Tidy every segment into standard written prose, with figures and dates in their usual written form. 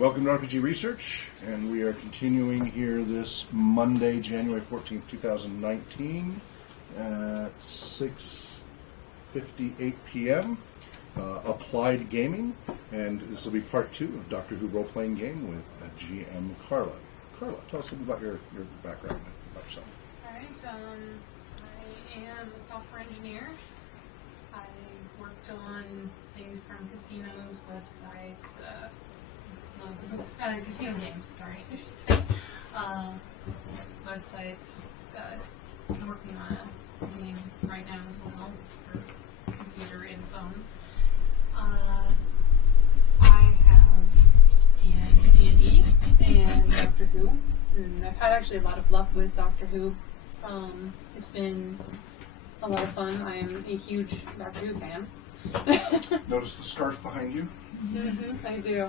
Welcome to RPG Research, and we are continuing here this Monday, January 14th, 2019 at 6:58 p.m. Applied Gaming, and this will be part 2 of Doctor Who role-playing game with GM Karla. Karla, tell us a little about your background, about yourself. All right, I am a software engineer. I worked on things from casinos, websites, casino games, sorry, I should say. Websites, I'm working on a game right now as well for computer and phone. I have D&D and Doctor Who, and I've had actually a lot of luck with Doctor Who. It's been a lot of fun. I am a huge Doctor Who fan. Notice the scarf behind you? Mm-hmm, I do.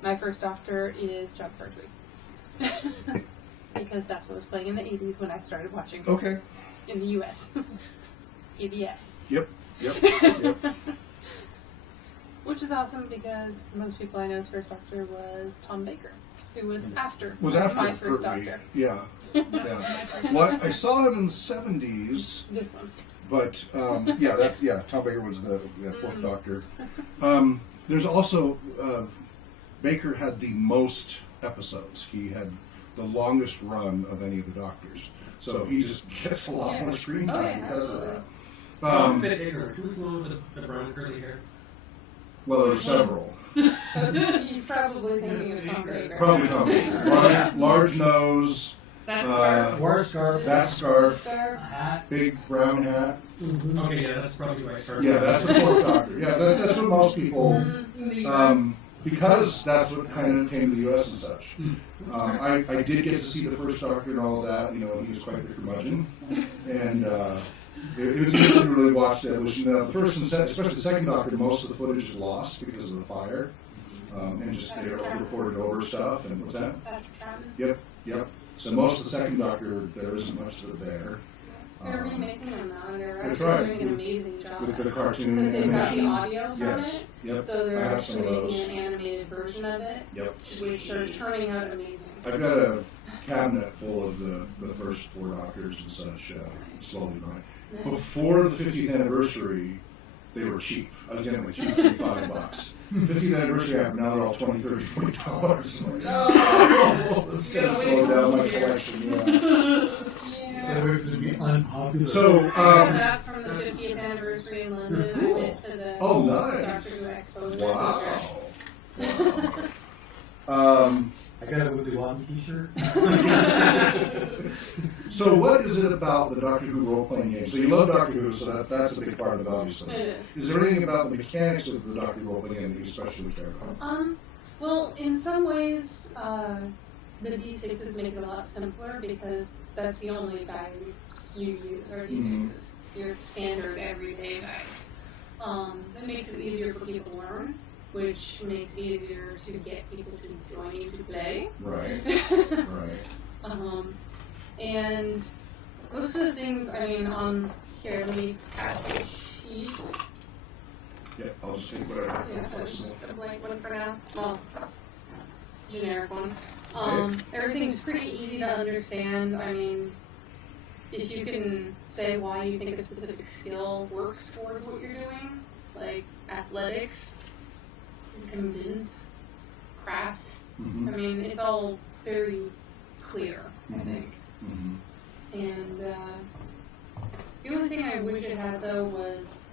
My first Doctor is John Pertwee. Because that's what was playing in the 80s when I started watching. Okay. In the US. PBS. Yep. Which is awesome because most people I know's first Doctor was Tom Baker, who was after my first Doctor. Yeah. Well, I saw him in the 70s. This one. But, Tom Baker was the fourth Doctor. There's also, Baker had the most episodes. He had the longest run of any of the Doctors. So he just gets a lot more screen time because of that. I'm a bit ignorant. Who's the one with the brown curly hair? Well, there were several. He's probably thinking of Tom Baker. Probably Tom Baker. Large nose. War scarf. That scarf. Hat. Big brown hat. Mm-hmm. Okay, yeah, that's probably why I started. Yeah, that's the fourth Doctor. Yeah, that's what most people... because that's what kind of came to the U.S. and such. I did get to see the first Doctor and all of that, and he was quite the curmudgeon. And it was interesting to really watch the evolution. The first and especially the second Doctor, most of the footage is lost because of the fire. And just they recorded over stuff. And what's that? Yep. So most of the second Doctor, there isn't much to it there. They're remaking them now, and they're That's actually right. doing an amazing job. With the cartoon because they've got the animation. audio from Yes. it, Yep. so they're I have some actually of making those. an animated version of it, Yep. which are turning out amazing. I've got a cabinet full of the first 4 Doctors and such, slowly buying. Nice. Before the 50th anniversary, they were cheap. I was getting like $2, $3, $5. 50th anniversary happened, now they're all $20, $30, $40. I'm like, oh, it's going to slow down my collection. Get away from the unpopular. So, I got that from the 50th anniversary in London. cool. I went to the Nice. Doctor Who Expo. Wow. I got a Willy Wonka t-shirt. So what is it about the Doctor Who role-playing game? So you love Doctor Who, so that's a big part of it, obviously. It is. Is there anything about the mechanics of the Doctor Who role-playing game that you especially care about? Well, in some ways, the D6s make it a lot simpler because that's the only dice you use, or D6s, your standard everyday dice. That makes it easier for people to learn, which makes it easier to get people to join you to play. Right. And most of the things, I mean, on here, let me pass the sheet. Yeah, I'll just take whatever. Yeah, that's just a blank one for now. Well, generic one. Everything's pretty easy to understand. I mean, if you can say why you think a specific skill works towards what you're doing, like athletics, convince, craft. I mean, it's all very clear, I think. And the only thing I wish it had, though, was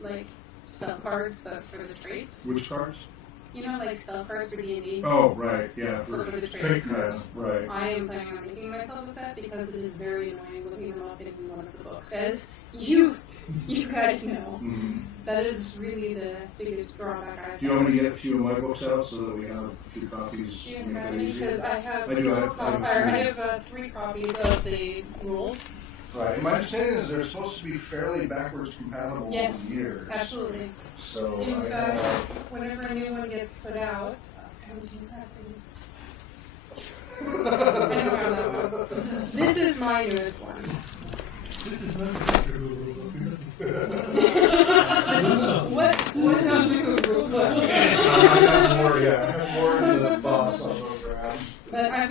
like spell cards, but for the traits. Which cards? You know, like spell cards for D&D. Oh, right, yeah. For the traits. Yeah, right. I am planning on making myself a set because it is very annoying looking them up in one of the books. As you guys know, that is really the biggest drawback I have. Do you want me to get a few of my books out so that we have a few copies? Because I have 3 copies of the rules. Right. My understanding is they're supposed to be fairly backwards compatible over the years. Absolutely. So In fact, whenever a new one gets put out, this is my newest one. This is not What Doctor Who rule But I've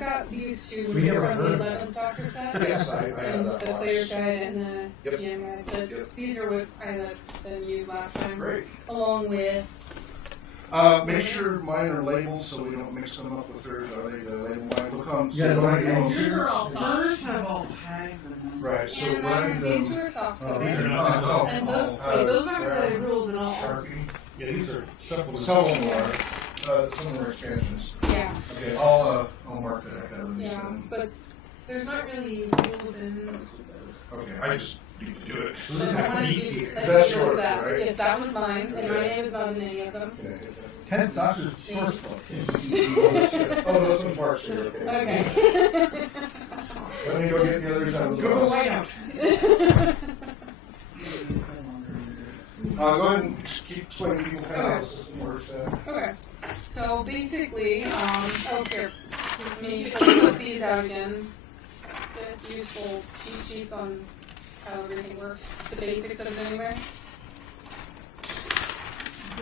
got these two We never from the heard 11th Doctor set. Yes, I have And that the box. player's guide and the Yep. PM guide. But Yep. these are what I let them use last time. Great. Along with, Make sure mine are labeled so we don't mix them up with theirs. Are they the label line? Look on. Yeah, so what I the do- Yours are all Hers have all tags in them. Right. So and what I need these to. two are soft Oh, cover. these are not. Oh, And those aren't the rules at all. Sharpie. Yeah, these are supplements. Some of them are. Some of them are expansions. Yeah. Okay, I'll mark that I have these. Yeah. Then. But there's not really rules in most of those. Okay, I just need to do it. Those So are I kind of wanted to easy. do, let's That's do yours, that. right? Yes, that one's mine, and my Okay. name is not in any of them. Can I get 10th Doctor's first book. that? Oh, those some parts here. Okay. Okay. Let me go get the others out of the Go box. away out. Go ahead and keep explaining people kind of how the system works. Okay. So basically, here, let me put these out again. The useful cheat sheets on how everything works. The basics of it anyway.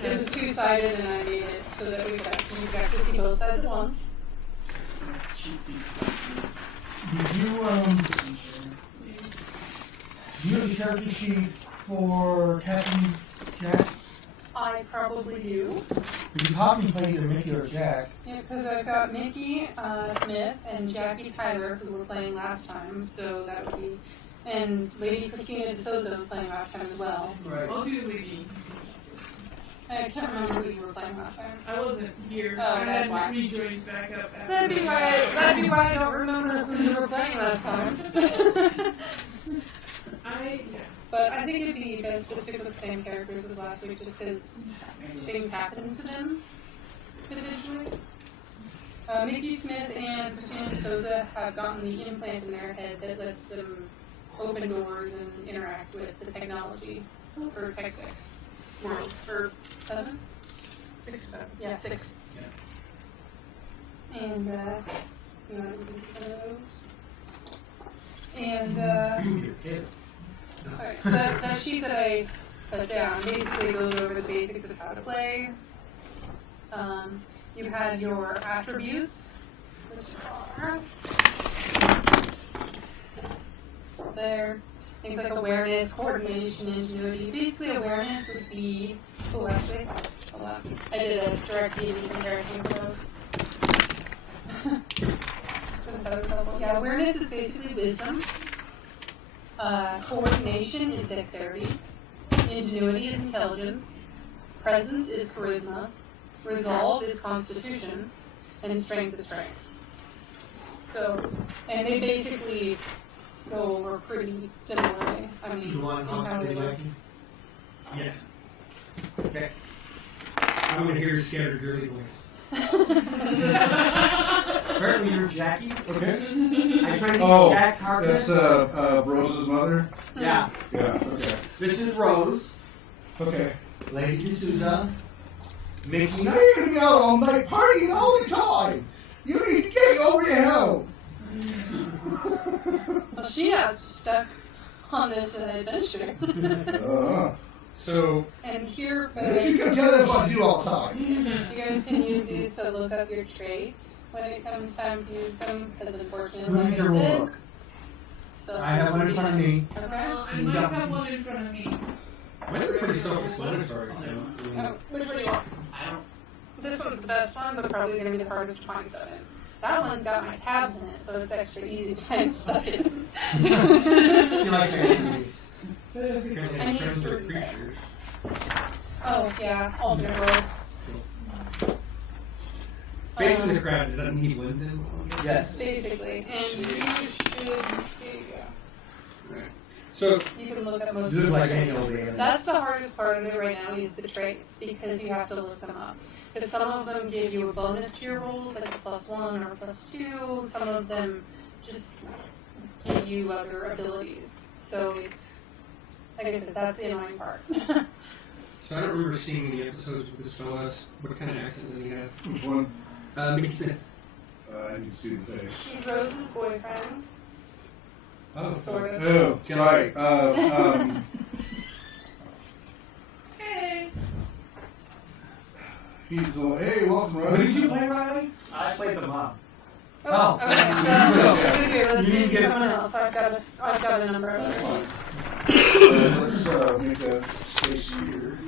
It was two-sided and I made it so that we got to see both sides at once. Did you have a character sheet for Captain Jack? I probably do. Because you probably play either Mickey or Jack. Yeah, because I've got Mickey Smith and Jackie Tyler, who were playing last time, so that would be... And Lady Christina DeSouza was playing last time as well. Right. I'll do Lady. I can't remember who you were playing last time. I wasn't here. Oh, I that's why. had rejoined back up after That'd be why I don't remember who you were playing last time. But I think it'd be best to stick with the same characters as last week, just because things happen to them individually. Mickey Smith and Christina DeSouza have gotten the implant in their head that lets them open doors and interact with the technology for Tech 6 world. Or 7? 6 or 7? Yeah, 6. Yeah. And, you know, you can do those. And, You your kid. alright, so that sheet that I set down basically goes over the basics of how to play. You have your attributes, which are there. Things like awareness, coordination, ingenuity. Basically, awareness would be. Oh, actually, hold on. I did a direct TV comparison for those. For the better level. Yeah, awareness is basically wisdom. Coordination is dexterity. Ingenuity is intelligence. Presence is charisma. Resolve is constitution. And strength is strength. So, and they basically go over pretty similarly. I mean, You want in how to they work. Jackie? Yeah. Okay. I'm going to hear your scattered girly voice. Apparently you're Jackie. Okay. I tried to Oh, get Jack Carpet. that's Rose's mother. Yeah. Yeah. Okay. This is Rose. Okay. Lady D'Souza. Mickey. Now you're gonna be out all night partying all the time. You need to get over your home. Well, she got stuck on this adventure. So, And here, But you can tell us what to do all the time. you guys can use these to look up your traits when it comes time to use them, because unfortunately, who like needs I a rule said, book? so I have one in front of me. Okay. I might have one in front of me. Mine are pretty self-explanatory. Oh, which one do you want? This one's the best one, but probably going to be the hardest to find stuff in. That one's got my tabs in it, so it's extra easy to find stuff in. She likes activities. I need certain creatures. Oh, yeah, alternate world. Basically, the crowd, does that mean he wins in? Yes. Basically. And you should, here you go. So, You can look up most do of it the like traits. any old game. That's the hardest part of it right now is the traits, because you have to look them up. Because some of them give you a bonus to your rolls, like a +1 or a +2. Some of them just give you other abilities. So it's, like I said, that's the annoying part. So I don't remember seeing the episodes with this fella. What kind of accent does he have? Which one? Mickey Smith. I need to see the face. She's Rose's boyfriend, Oh, sort of. Oh, right. Hey. He's the one. Hey, welcome, What did you Riley. play, Riley? I played the mom. Oh, okay. So here, let's You do didn't get it. someone else. I've got a number of That's others. fine. Let's make a space here.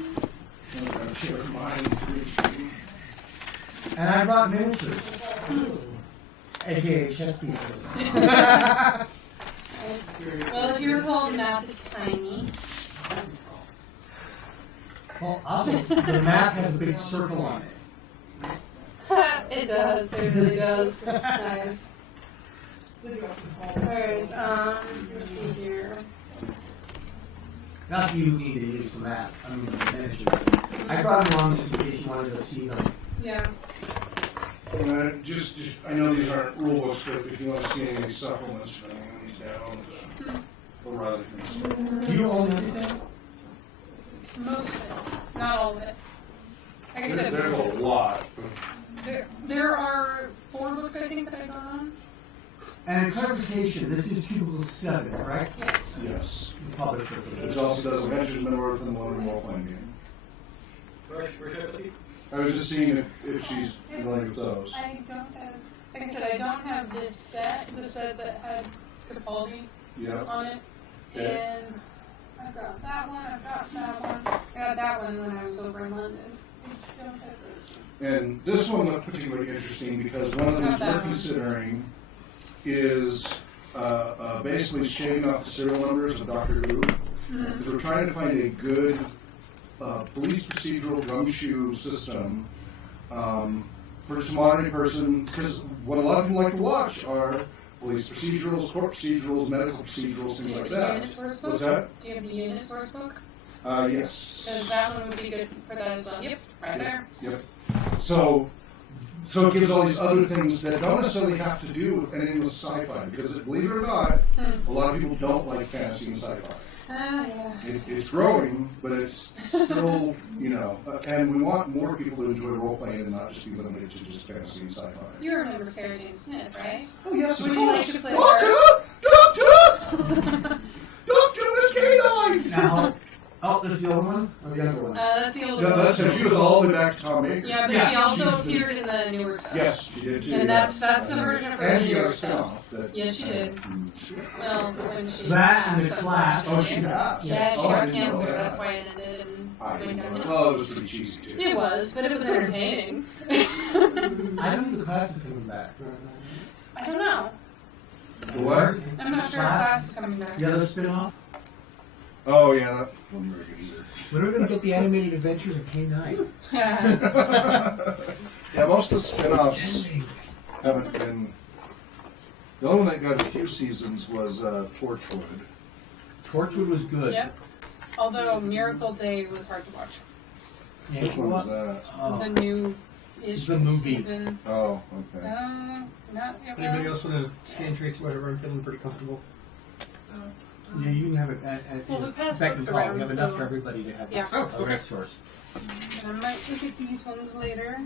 I'm going to check mine. And I brought miniatures. AKA chess pieces. Well, if you recall, the map is tiny. Well, also, the map has a big circle on it. It does. It really does. Nice. Alright, let's see here. Not that you need to use the map. I mean, the miniatures. I brought them along just in case you wanted to see them. Yeah. Just, I know these aren't rule books, but if you want to see any supplements, I'm going these down. Or rather, Do you own everything? Most of it. Not all of it. Like I said, there's a lot. there are 4 books, I think, that I got on. And clarification, this is Cubicle 7, correct? Yes. Yes. The publisher for Which this. also does Adventures in Middle-earth and one role-playing game. Where should I put these? I was just seeing if she's familiar with those. I don't have, like I said, I don't have this set, the set that had Capaldi Yeah. on it. Okay. And I've got that one, I've got that one. I got that one when I was over in London. I don't have those. And this one looked particularly interesting because one of the things we're considering is basically shaving off the serial numbers of Doctor Who. Because we're trying to find a good police procedural gumshoe system for just a modern person. Because what a lot of people like to watch are police procedurals, court procedurals, medical procedurals, things like that. What's that? Do you have the unit source book? Yes. Because that one would be good for that as well. Yep, right there. Yep. So it gives all these other things that don't necessarily have to do with anything with sci-fi, because believe it or not, a lot of people don't like fantasy and sci-fi. Ah, yeah. It's growing, but it's still, and we want more people to enjoy role-playing and not just be limited to just fantasy and sci-fi. You remember Sarah Jane Smith, right? Oh, yes, of Would you like course. to play Doctor! Doctor is canine! Now, oh, this is the old one? Or the other one? That's the older No, one. that's she was all the way back to Tom Baker. Yeah, but Yeah, she also she's appeared in the newer stuff. Yes, she did too. And that's the version of her And she got newer a stuff. spin-off. That, Yes, she did. Well, when she That and the passed, class. Oh, she has? Yeah, she Oh, I got didn't know cancer. that. That's why it ended. I didn't know that. And Well, it was pretty cheesy too. it was, but it was entertaining. I don't think the class is coming back. I don't know. The what? I'm not sure if class is coming back. The other spin-off? Oh yeah, that wasn't very good either. When are we going to get the animated adventures of K9? Yeah, most of the spin-offs haven't been. The only one that got a few seasons was Torchwood. Torchwood was good. Yep. Although Miracle Day was hard to watch. Yeah, Which one was that? Oh. The new-ish The movie. season. Oh, okay. Not it Anybody was. else want to scan trace whatever? I'm feeling pretty comfortable. Yeah, you can have it at Well, we passed back in books call. around, We have enough so- for everybody to have Yeah. a resource. And I might look at these ones later.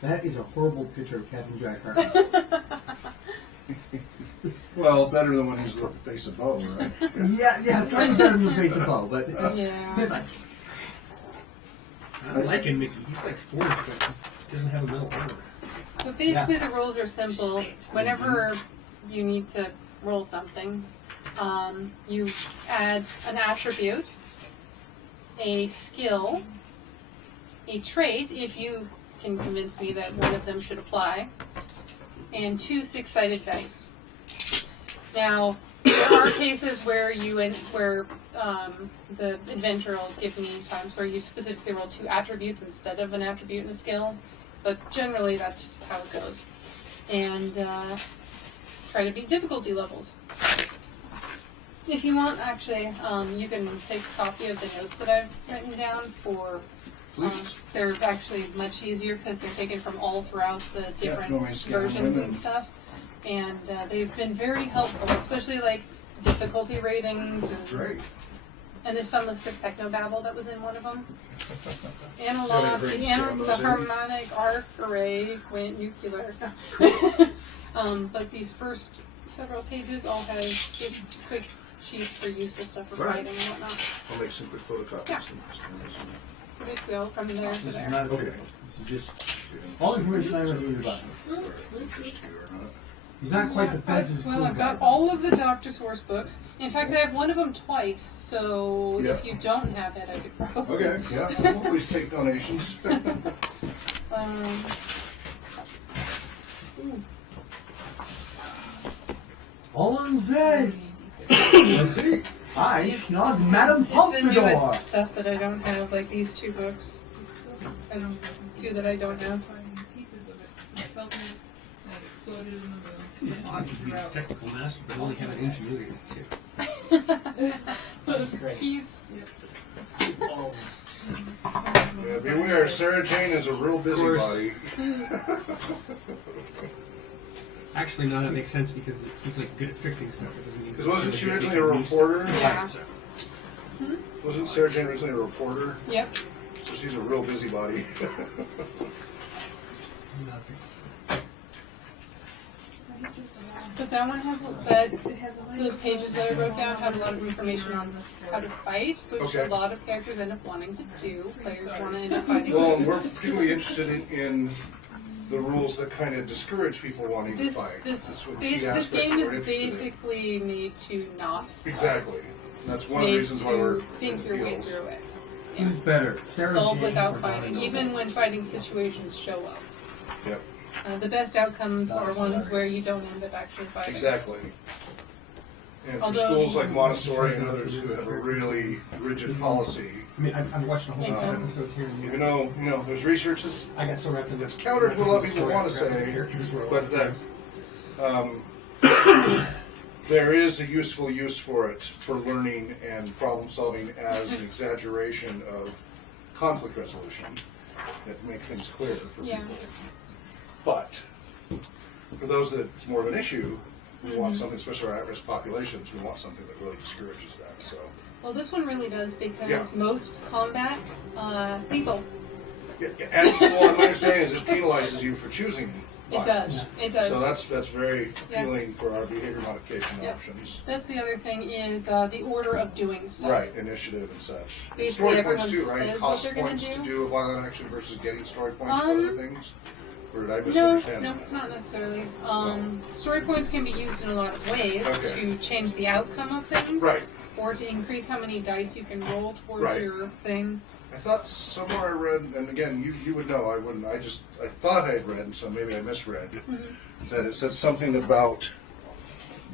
That is a horrible picture of Captain Jack Harkness. Well, better than when he's the face of Bo, right? yeah, slightly better than the face of Bo, but Yeah. I like him, Mickey. He's like 40, but he doesn't have a middle finger. But basically the rules are simple. Whenever you need to roll something, you add an attribute, a skill, a trait, if you can convince me that one of them should apply, and 2 6-sided dice. Now, there are cases where the adventure will give me times where you specifically roll 2 attributes instead of an attribute and a skill, but generally that's how it goes. And try to beat difficulty levels. If you want, actually, you can take a copy of the notes that I've written down for. Please. They're actually much easier because they're taken from all throughout the different you want me to scan them versions in and and- stuff. And they've been very helpful, especially like difficulty ratings Great. and this fun list of technobabble that was in one of them. Yeah, Analog, great the scan those in. harmonic arc array went nuclear. But these first several pages all have just quick sheets for useful stuff for Right. writing and whatnot. I'll make some quick photocopies. Yeah. and scan those in. So basically all from there to This is there. not a Okay. This is just all information I ever needed about him. Interest here or not. He's not quite the fastest. Well, I've got all of the Dr. Source books. In fact, I have one of them twice, so Yeah. if you don't have it, I could probably... Okay, yeah, we'll always take donations. Ooh. On Z. Let's see. Hi, It's Schnoz, Madam the Pompadour. newest stuff that I don't have, like these two books. And two that I don't have. Finding pieces of it. I felt it, and it exploded in the room. I should be this technical master, but I only have an intermediate too. He's... Yeah, beware, Sarah Jane is a real busybody. Actually, no, that makes sense because he's like good at fixing stuff. It doesn't mean Because wasn't she that originally he a can do stuff. reporter? Yeah. Wasn't Sarah Jane originally a reporter? Yep. So she's a real busybody. But that one has those pages that I wrote down have a lot of information on how to fight, which Okay. a lot of characters end up wanting to do. Players want to end up fighting. Well, and we're particularly interested in the rules that kind of discourage people wanting to This fight. this That's what key this aspect game we're is interested in. basically made to not fight. Exactly. And that's It's one of the made reasons to why we're think your way appeals. through it. Who's better, Sarah Solve Jane without or fighting, Donna even Noble? when fighting situations show up. Yep. The best outcomes That are was ones hilarious. where you don't end up actually fighting. Exactly. And for Although- schools like Montessori and others who have a really rigid policy, I mean, I've watched the whole Makes sense. episodes here and even there. though, there's research that's I got so wrapped in It's this. counter to what a lot of people story, want I to forgot what the say, characters were but all that there is a useful use for it for learning and problem solving as an exaggeration of conflict resolution that make things clearer for Yeah. people. But for those that it's more of an issue, we want something, especially our at-risk populations, we want something that really discourages that. So Well, this one really does because Yeah. most combat, lethal. yeah, and well, my understanding is it penalizes you for choosing It violence. does. It does. So that's very Yeah. appealing for our behavior modification Yep. options. That's the other thing is the order of doing stuff. Right, initiative and such. And Basically, story points everyone too, right? says what Cost they're gonna points to do. do a violent action versus getting story points for other things? Or did I No, misunderstand no, that? not necessarily. Story points can be used in a lot of ways Okay. to change the outcome of things. Right. Or to increase how many dice you can roll towards Right. your thing. I thought somewhere I read, and again, you would know, I wouldn't, I thought I had read, and so maybe I misread, that it said something about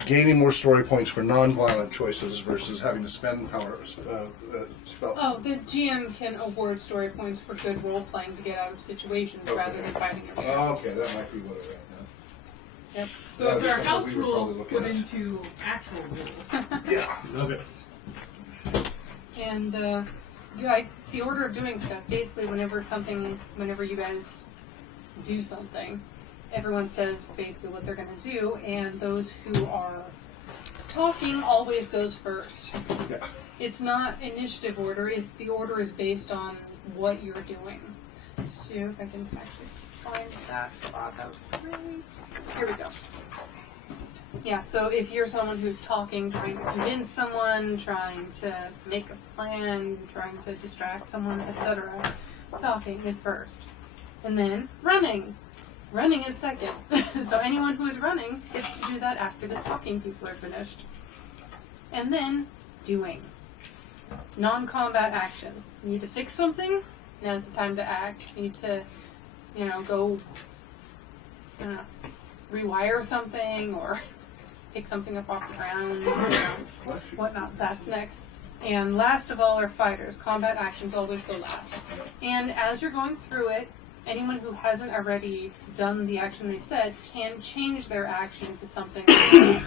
gaining more story points for non-violent choices versus having to spend power, spell. Oh, the GM can award story points for good role playing to get out of situations Okay. rather than fighting your way Oh, out. okay, that might be what I read. Yep. So That if would be our something house we would probably rules look put at. into actual rules. Yeah. Love it. And the order of doing stuff. Basically, whenever you guys do something, everyone says basically what they're going to do, and those who are talking always goes first. Yeah. It's not initiative order. The order is based on what you're doing. So if I can actually find that spot, that was great. Here we go. Yeah, so if you're someone who's talking, trying to convince someone, trying to make a plan, trying to distract someone, etc., talking is first. And then running. Running is second. So anyone who is running gets to do that after the talking people are finished. And then doing. Non-combat actions. You need to fix something, now's the time to act. You need to, go, rewire something or pick something up off the ground, whatnot. That's next. And last of all are fighters. Combat actions always go last. And as you're going through it, anyone who hasn't already done the action they said can change their action to something else.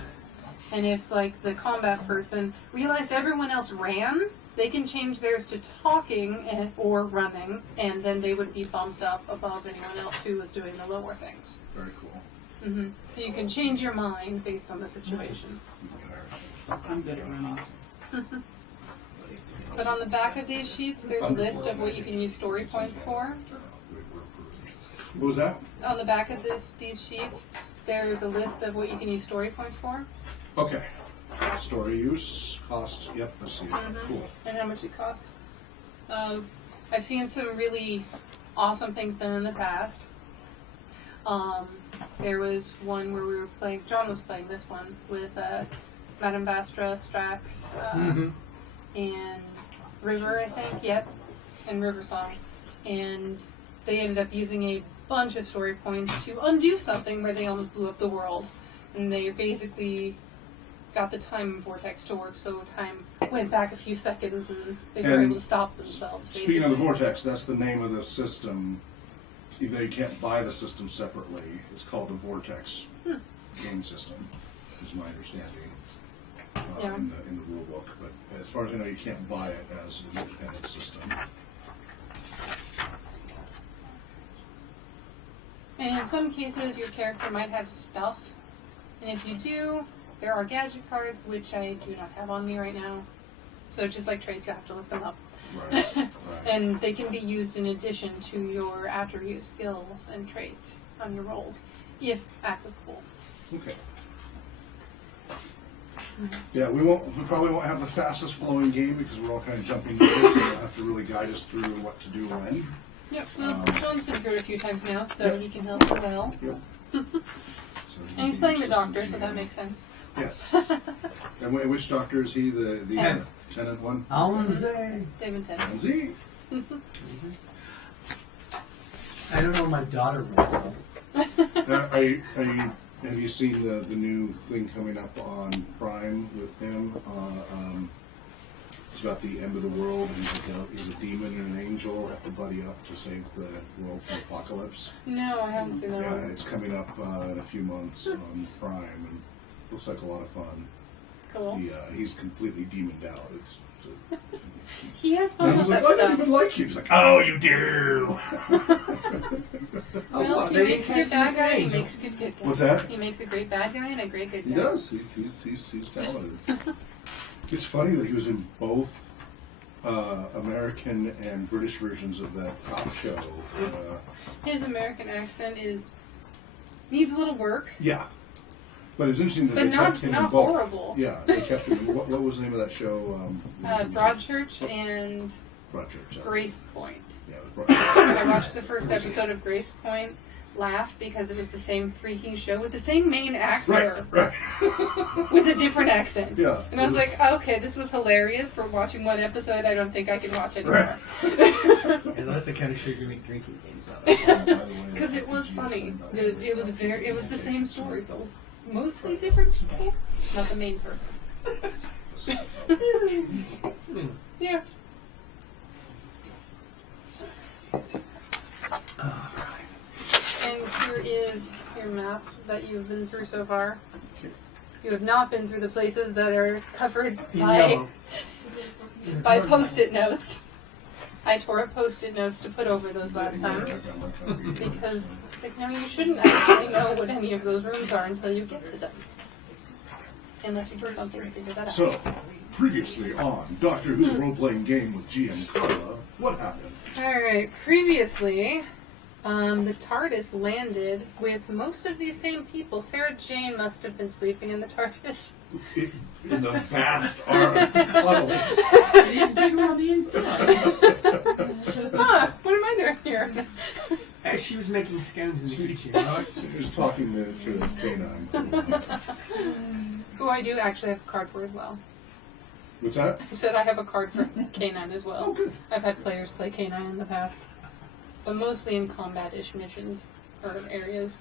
And if, the combat person realized everyone else ran, they can change theirs to talking or running, and then they would be bumped up above anyone else who was doing the lower things. Very cool. Mm-hmm. So you can change your mind based on the situation. I'm good at running. But on the back of these sheets, there's a list of what you can use story points for. What was that? On the back of these sheets, there's a list of what you can use story points for. Okay. Story use, cost, yep, I see it. Mhm. Cool. And how much it costs. I've seen some really awesome things done in the past. There was one where we were playing, John was playing this one with Madame Bastra, Strax, and River, I think, yep, and River Song. And they ended up using a bunch of story points to undo something where they almost blew up the world. And they basically got the time vortex to work, so time went back a few seconds and they were able to stop themselves. Basically. Speaking of the vortex, that's the name of the system. Even though you can't buy the system separately, it's called the Vortex game system, is my understanding in the rule book. But as far as I know, you can't buy it as an independent system. And in some cases, your character might have stuff, and if you do, there are gadget cards, which I do not have on me right now. So just like traits, you have to look them up. Right. Right. And they can be used in addition to your attribute skills and traits on your rolls, if applicable. Okay. Yeah, we probably won't have the fastest flowing game because we're all kind of jumping into this, so you'll have to really guide us through what to do when. Yep, well, John's been through it a few times now, so he can help as well. Yep. And he's playing the doctor, so that makes sense. Yes. And which doctor is he? The tenant one? Alonze. David Tennant. Is he? I don't know my daughter well. Have you seen the new thing coming up on Prime with him? It's about the end of the world. He's a demon and an angel have to buddy up to save the world from apocalypse. No, I haven't seen that Yeah, one. it's coming up in a few months on Prime, and looks like a lot of fun. Cool. He's completely demoned out. He has fun And with he's like, that I don't stuff. even like you. He's like, oh, you do. Well, he makes a good bad guy, he makes a good guy. What's that? He makes a great bad guy and a great good guy. He does. He's talented. It's funny that he was in both American and British versions of that cop show. His American accent needs a little work. Yeah. But it's interesting that But they not- kept him not in both. horrible. Yeah, they kept him in. What was the name of that show? Broadchurch and Broadchurch. Yeah. Grace Point. Yeah, it was Broadchurch. I watched the first episode of Grace Point, laughed because it was the same freaking show with the same main actor Right. with a different accent. Yeah. And I was like, okay, this was hilarious for watching one episode. I don't think I can watch anymore. And that's the kind of show you make drinking games out of. Because it was funny. It was the same story though. Mostly different people, not the main person. Yeah. And here is your map that you've been through so far. You have not been through the places that are covered by post-it notes. I tore up post-it notes to put over those last time because it's like, no, you shouldn't actually know what any of those rooms are until you get to them. Unless you do something to figure that out. So, previously on Doctor Who role-playing game with GM Karla, what happened? Alright, previously, the TARDIS landed with most of these same people. Sarah Jane must have been sleeping in the TARDIS. In the vast tunnels. It is bigger on the inside. Huh, what am I doing here? As she was making scones in the kitchen, right? He was talking to the canine. Who I do actually have a card for as well. What's that? He said I have a card for K9 as well. Oh, good. I've had players play K9 in the past. But mostly in combat-ish missions or areas.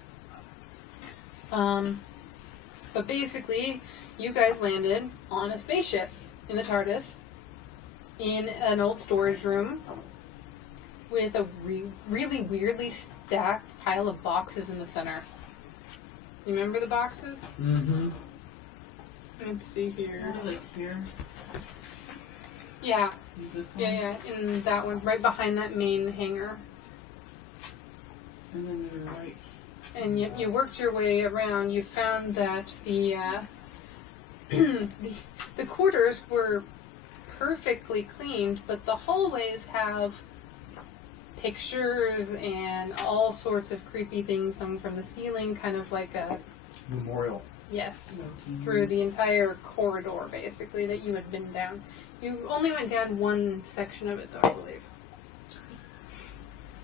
But basically, you guys landed on a spaceship in the TARDIS in an old storage room with a really weirdly stacked pile of boxes in the center. You remember the boxes? Mm-hmm. Let's see here. Like here. Yeah, This one. yeah, in that one, right behind that main hangar. And then they're right. And you worked your way around. You found that the the quarters were perfectly cleaned, but the hallways have pictures and all sorts of creepy things hung from the ceiling, kind of like a Memorial. yes, through the entire corridor, basically, that you had been down. You only went down one section of it, though, I believe.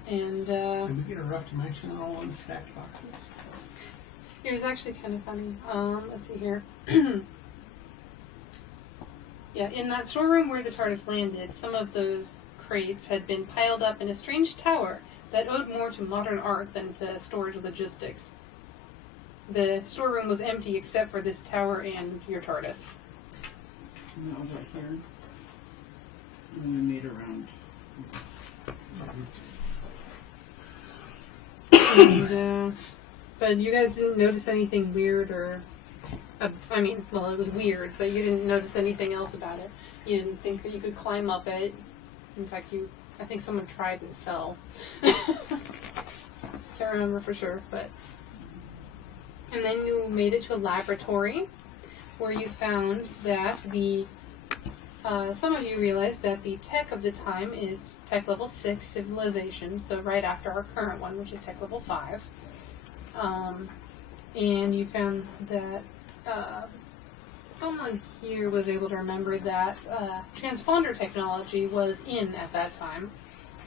And Can we get a rough dimension on all unstacked boxes? it was actually kind of funny. Let's see here. Yeah, in that storeroom where the TARDIS landed, some of the crates had been piled up in a strange tower that owed more to modern art than to storage logistics. The storeroom was empty except for this tower and your TARDIS. And that was right here. And then we made a round. And, but you guys didn't notice anything weird or... I mean, well, it was weird, but you didn't notice anything else about it. You didn't think that you could climb up it. In fact, I think someone tried and fell. Can't remember for sure, but... And then you made it to a laboratory where you found that some of you realized that the tech of the time is tech level 6 civilization, so right after our current one, which is tech level 5. And you found that someone here was able to remember that transponder technology was in at that time,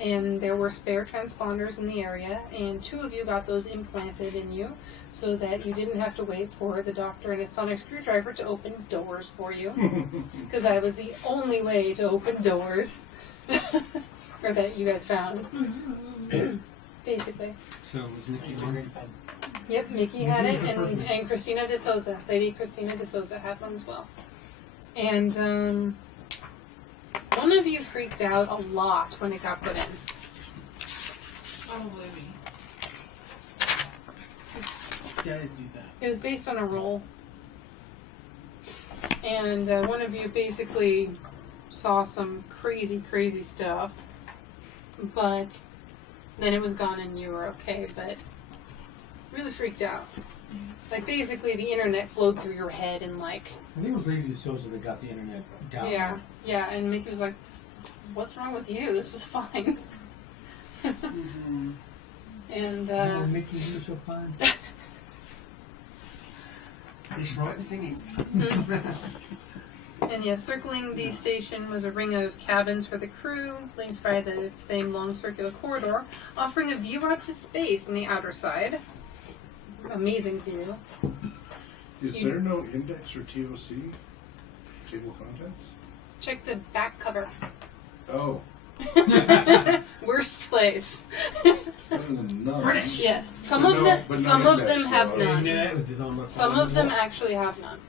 and there were spare transponders in the area, and 2 of you got those implanted in you so that you didn't have to wait for the doctor and a sonic screwdriver to open doors for you, because that was the only way to open doors, or that you guys found, basically. So was Mickey one? Yep, Mickey had it, and Christina de Souza, Lady Christina de Souza had one as well. And one of you freaked out a lot when it got put in. Probably me. Yeah, I did do that. It was based on a roll. And one of you basically saw some crazy, crazy stuff. But then it was gone and you were okay, but really freaked out. Like, basically the internet flowed through your head and like... I think it was Lady Souza that got the internet down. Yeah, and Mickey was like, what's wrong with you? This was fine. Mm-hmm. And, Oh, Mickey, you were so fun. He's right singing. And yeah, circling the station was a ring of cabins for the crew, linked by the same long circular corridor, offering a view out to space on the outer side. Amazing view. Is there no index or TOC? Table of contents? Check the back cover. Oh. Worst place. Better than none. Yes. Some But of no- them but no some of index, them have though. none. Yeah, that was designed by Some of them Paul. actually have none.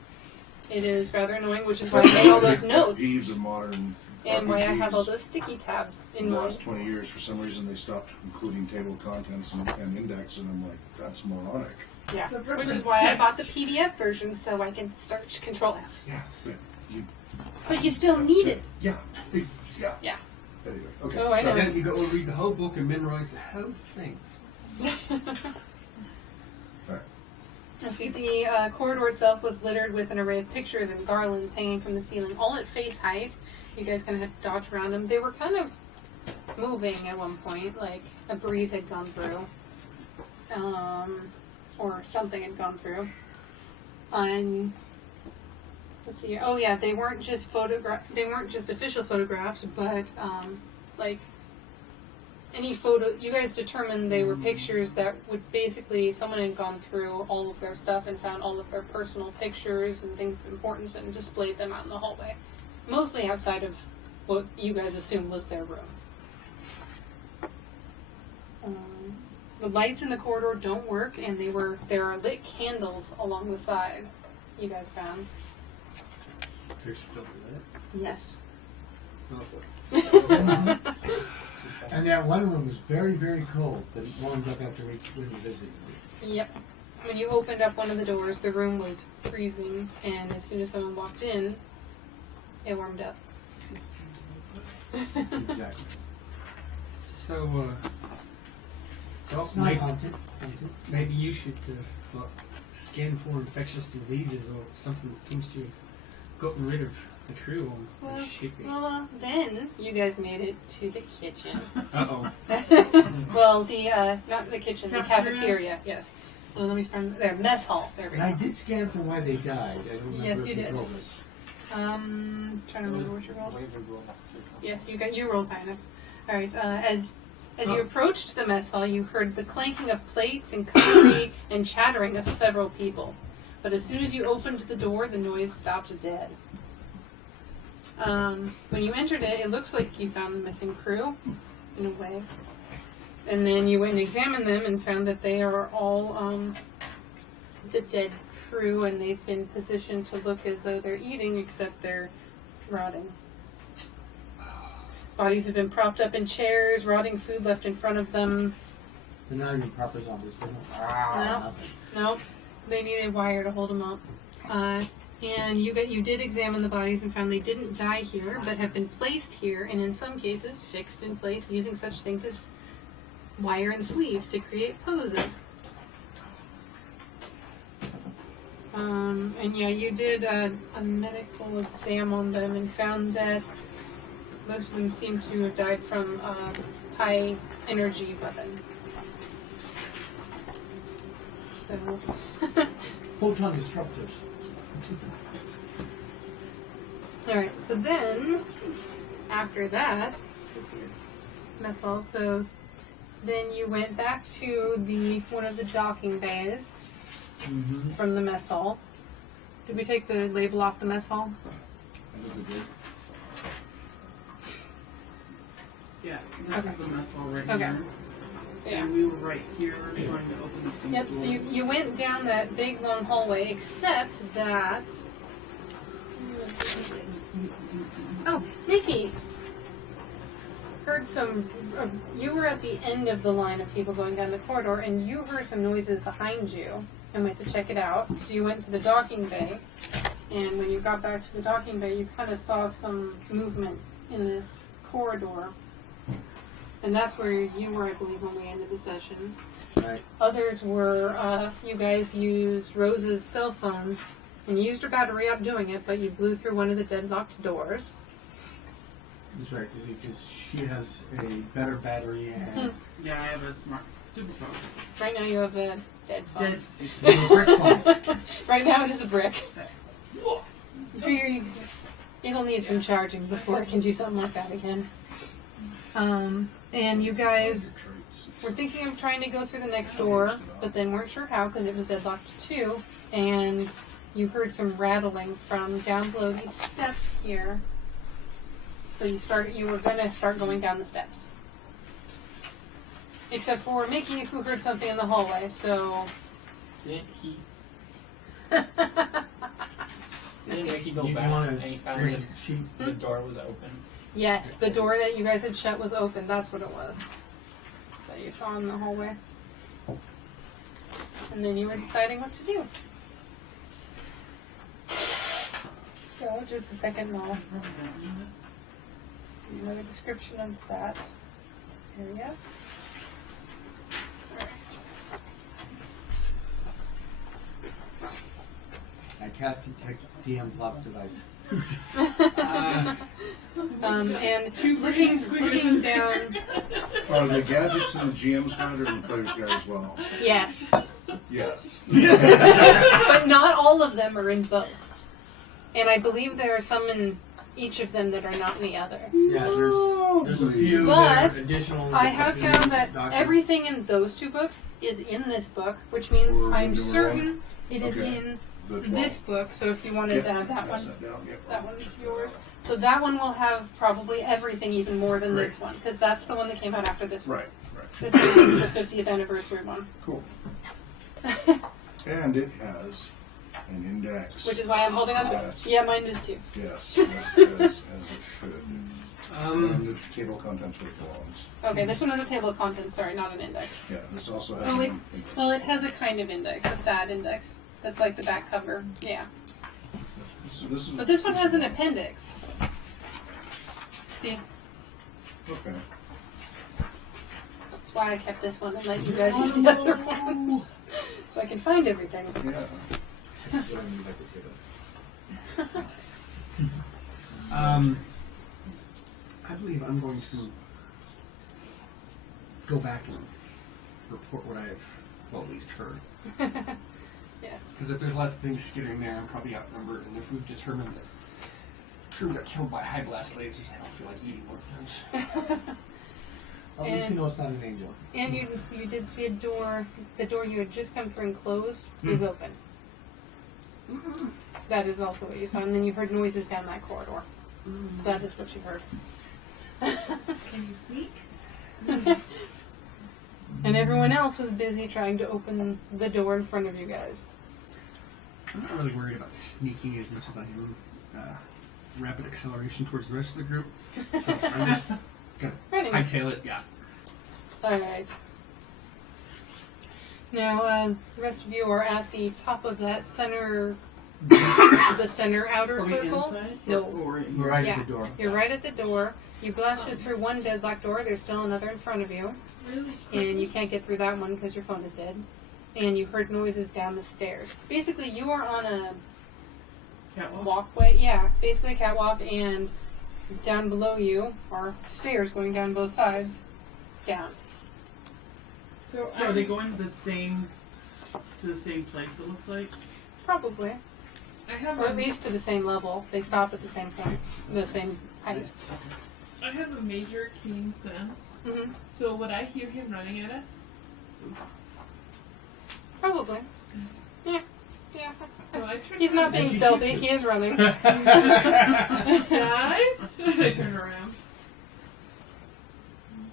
It is rather annoying, which is why I made all those notes. Eves of modern And why I have all RPGs. those sticky tabs In in the my... last 20 years, for some reason, they stopped including table of contents and index, and I'm like, that's moronic. Yeah, The which is reference why I text. bought the PDF version so I can search Control F. Yeah, But you still need it. Yeah. Yeah. Yeah. Anyway, okay. Oh, I So know. then you go and read the whole book and memorize the whole thing. Alright. See, the corridor itself was littered with an array of pictures and garlands hanging from the ceiling, all at face height. You guys kind of had to dodge around them. They were kind of moving at one point, like a breeze had gone through, or something had gone through. And let's see. Oh yeah, they weren't just They weren't just official photographs, but like any photo. You guys determined they were pictures that would basically someone had gone through all of their stuff and found all of their personal pictures and things of importance and displayed them out in the hallway, mostly outside of what you guys assumed was their room. The lights in the corridor don't work, and there are lit candles along the side. You guys found. They're still lit. Yes. Oh, And that one room was very, very cold, but it warmed up after we visited. Yep. When you opened up one of the doors, the room was freezing, and as soon as someone walked in, it warmed up. Exactly. So, well, It's not maybe, haunted. maybe you should scan for infectious diseases or something that seems to have gotten rid of the crew on the shipping. Well, then you guys made it to the kitchen. Uh-oh. Well, not the kitchen, the Cafeteria? cafeteria, yes. So let me find there, mess hall. There we And I go. did scan for why they died. I don't remember Yes, if you did. rolled this. Trying to remember what you rolled. Yes, you rolled high enough. All right. As As you approached the mess hall, you heard the clanking of plates and cutlery and chattering of several people. But as soon as you opened the door, the noise stopped dead. When you entered it, it looks like you found the missing crew, in a way. And then you went and examined them and found that they are all the dead crew, and they've been positioned to look as though they're eating, except they're rotting. Bodies have been propped up in chairs, rotting food left in front of them. They're not even proper zombies. They're Nope. Nope. They need a wire to hold them up. And you did examine the bodies and found they didn't die here, but have been placed here, and in some cases fixed in place using such things as wire and sleeves to create poses. And yeah, you did a medical exam on them and found that most of them seem to have died from high energy weapon. So. Photon disruptors. Alright, so then, after that, let's see, mess hall, so then you went back to one of the docking bays from the mess hall. Did we take the label off the mess hall? Yeah, this is the mess hall right Okay. here. Yeah. And we were right here trying to open up these Yep, doors. so you went down that big long hallway, except that... Oh, Mickey! Heard some... you were at the end of the line of people going down the corridor, and you heard some noises behind you, and went to check it out. So you went to the docking bay, and when you got back to the docking bay, you kind of saw some movement in this corridor. And that's where you were, I believe, when we ended the session. Right. Others were, you guys used Rose's cell phone, and you used her battery up doing it, but you blew through one of the deadlocked doors. That's right, because she has a better battery and... Yeah, I have a smart super phone. Right now you have a dead phone. Dead super a brick phone. Right now it is a brick. It'll need some charging before it can do something like that again. And you guys were thinking of trying to go through the next door, but then weren't sure how because it was deadlocked too. And you heard some rattling from down below these steps here. So you were going to start going down the steps. Except for Mickey, who heard something in the hallway, so... Didn't Mickey go You back wanna and he found drink that sheet? the door was open? Yes, the door that you guys had shut was open. That's what it was. That you saw in the hallway. And then you were deciding what to do. So, just a second, and I'll give you another description of that area. I cast detect DM block device. And looking down, Are the gadgets in the GM's guide or in the player's guide as well? yes. Yes. But not all of them are in both. And I believe there are some in each of them that are not in the other. Yeah, there's a few that But are additional. I have found that documents. everything in those two books is in this book, which means We're I'm doing certain it is Okay. in The 12. this book. So if you wanted to have that Pass one, that down. Yep. that one's yours. So that one will have probably everything even more than this one, because that's the one that came out after this one. Right, right. This one is the 50th anniversary one. Cool. And it has an index. Which is why I'm holding on to it. Yes. Yeah, mine is too. Yes, as it should. And the table of contents where it belongs. Okay, this one has a table of contents, sorry, not an index. Yeah, this also has Oh, wait. an index. Well, it has a kind of index, a sad index. That's like the back cover. Yeah. So this is, But this one has an appendix. See? Okay. That's why I kept this one and let you guys use the other ones. So I can find everything. Yeah. I believe I'm going to go back and report what I've, well, at least heard. Yes. Because if there's lots of things skittering there, I'm probably outnumbered. And if we've determined that the crew got killed by high blast lasers, I don't feel like eating one of those. At least we know it's not an angel. And you did see a door. The door you had just come through and closed is open. That is also what you saw. And then you heard noises down that corridor. That is what you heard. Can you sneak? And everyone else was busy trying to open the door in front of you guys. I'm not really worried about sneaking as much as I am rapid acceleration towards the rest of the group. So I'm just gonna hightail it. Yeah. Alright. Now, the rest of you are at the top of that center, the center outer Are we circle. inside? No. Or We're right Yeah. at the door. You're right at the door. You blasted through one deadlock door. There's still another in front of you. Really? And you can't get through that one because your phone is dead. And you heard noises down the stairs. Basically, you are on a catwalk? walkway. Yeah, basically a catwalk, and down below you are stairs going down both sides. Down. So Are they going to the same place? It looks like. I Probably. have Or at least to the same level. They stop at the same point. The same height. I have a major keen sense. Mm-hmm. So would I hear him running at us? Probably. Yeah. Yeah. So I turn He's not around. being stealthy. He is running. Guys, I turn around.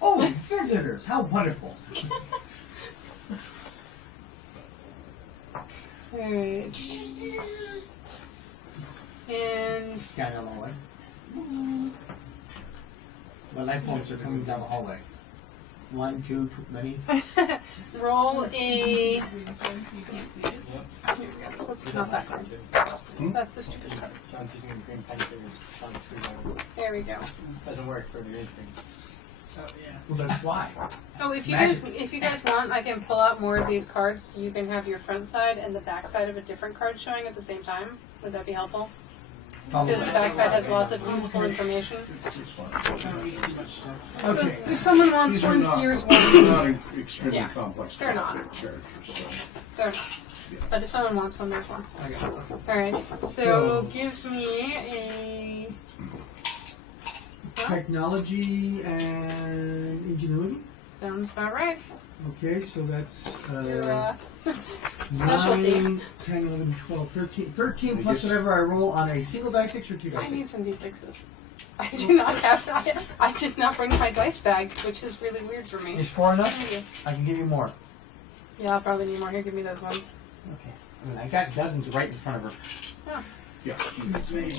Oh, visitors! How wonderful! Alright. And Scan down the hallway. What life forms are coming down the hallway? 1, 2, too many. roll a. You can't see it. Here we go. Oops, not that card. That's the stupid card. Sean's using a green pen for his Sean's screwdriver. There we go. Doesn't work for the green thing. Oh yeah. Well, that's why. Oh, if you Magic. guys want, I can pull out more of these cards. So you can have your front side and the back side of a different card showing at the same time. Would that be helpful? Probably. Because the back side has lots of useful information. It's fine. I don't need too much stuff. Okay. If someone wants These are one, not, here's they're one. not extremely Yeah. complex They're not. characters. So. There. But if someone wants one, there's one. I got it. Alright, so So- give me a. Technology and ingenuity. Sounds about right. Okay, so that's Your specialty. 9, 10, 11, 12, 13. 13 plus whatever I roll on a single die 6 or 2 die I need 6. some d6s. I do not have. I did not bring my dice bag, which is really weird for me. Is 4 enough? Thank you. I can give you more. Yeah, I'll probably need more. Here, give me those ones. Okay. I mean, I got dozens right in front of her. Yeah. It's me.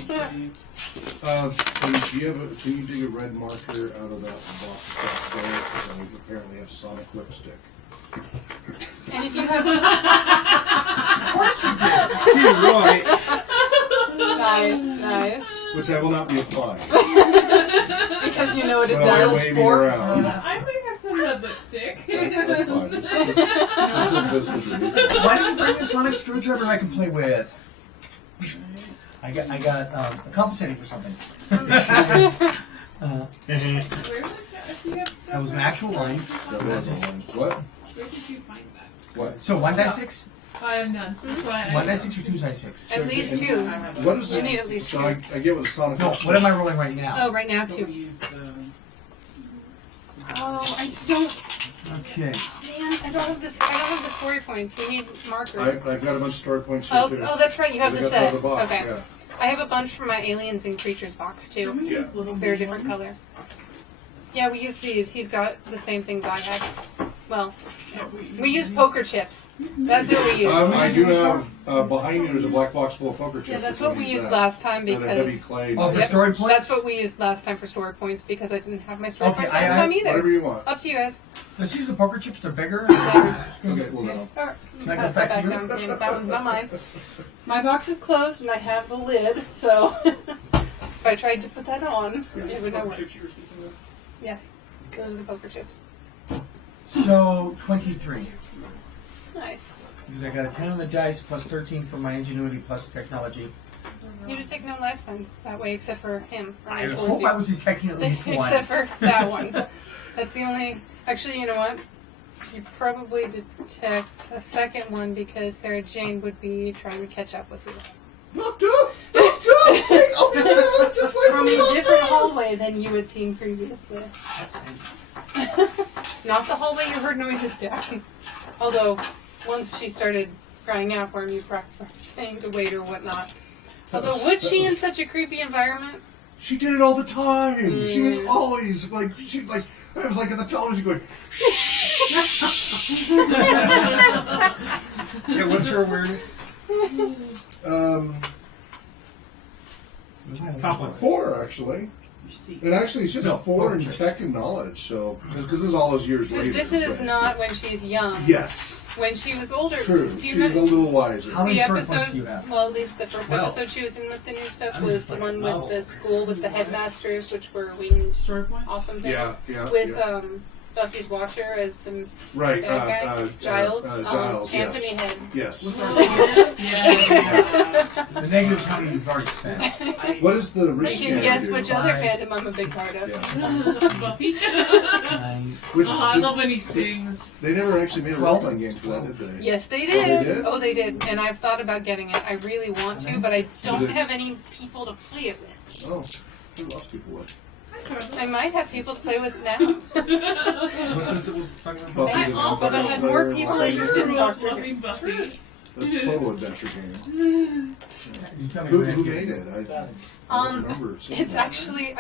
Can you dig a red marker out of that box that's there? Because I apparently have Sonic lipstick. And if you have. Of course you did! Too right. Nice. Which I will not be applying. Because you know what it Well, you're does. waving around. I might have some red lipstick. That's fine. This is Why don't you bring a sonic screwdriver I can play with? I got compensating for something. Where was that? If you have stuff That was an actual line. That was a one. What? Where did you find that? What? So 1 die 6? I have none. That's why I 1 die 6 or 2 die 6? At least 2. What is You it? need at least So 2. I get with Sonic No, lipstick. what am I rolling right now? Oh, right now Don't 2. use the. Oh, I don't. Okay. Man, I don't have this. I don't have the story points. We need markers. I've got a bunch of story points here Oh, too. that's right. You have I the got set. the box, Okay. yeah. I have a bunch from my aliens and creatures box Can too. we use little They're a mini different ones? color. Yeah, we use these. He's got the same things I had. Well, we use poker chips. That's what we use. I do have behind you. There's a black box full of poker chips. Yeah, that's if what you we need used that. last time And a heavy because. clay. Oh, for Yep, story points? That's what we used last time for story points because I didn't have my story Okay, points last time either. Whatever you want. Up to you guys. Let's use the poker chips. They're bigger. Okay, well now. Or, Can I go pass back that to you? down. Yeah, that one's not mine. My box is closed and I have the lid, so if I tried to put that on, it would not work. Yes, those are the poker chips. So 23. Nice. Because I got a 10 on the dice plus 13 for my ingenuity plus technology. You just take no life signs that way, except for him. I running towards hope you. I was detecting at least one. Except for that one. That's the only. Actually, you know what? You probably detect a second one because Sarah Jane would be trying to catch up with you. Look, dude! Look, dude! Just wait From for a me, different dude! hallway than you had seen previously. That's Not the hallway you heard noises down. Although, once she started crying out for him, you practiced saying to wait or whatnot. Although, was she in such a creepy environment? She did it all the time. She was always like, I was like at the television going, Yeah, what's her awareness? Top one. 4 actually. You see. And actually, it's just No, a 4 in okay. tech and knowledge. So, because this is all those years later. This is but- not when she's young. Yes, When she was older. true. Do you She was a remember little wiser. How many the story points episode? do you have? Well, at least the first 12. episode she was in with the new stuff I'm was just the like, one wow. with the school with the headmasters, which were winged Story points? awesome things. Yeah, With yeah. Buffy's watcher as the Right, bad guy, Giles. Giles, yes. Anthony Head. Yes. Yeah. The negative county you've already spent. What is the You risk can guess do? which other Five. fandom I'm a big part of. Yeah. Buffy. And Which Oh, I love when he sings. they never actually made a Well- role-playing game for that, did they? Yes, they Oh, they did. did? Oh, they did. And I've thought about getting it. I really want to, but I don't it- have any people to play it with. Oh, who lots of people would. I might have people to play with now. What's this that we're talking about? Buffy I the also But I Vampire had more Slayer, people Buffy. interested in Doctor Who. Loving Buffy. That's a total adventure game. you tell me Who when made it? I don't remember. seeing It's that. actually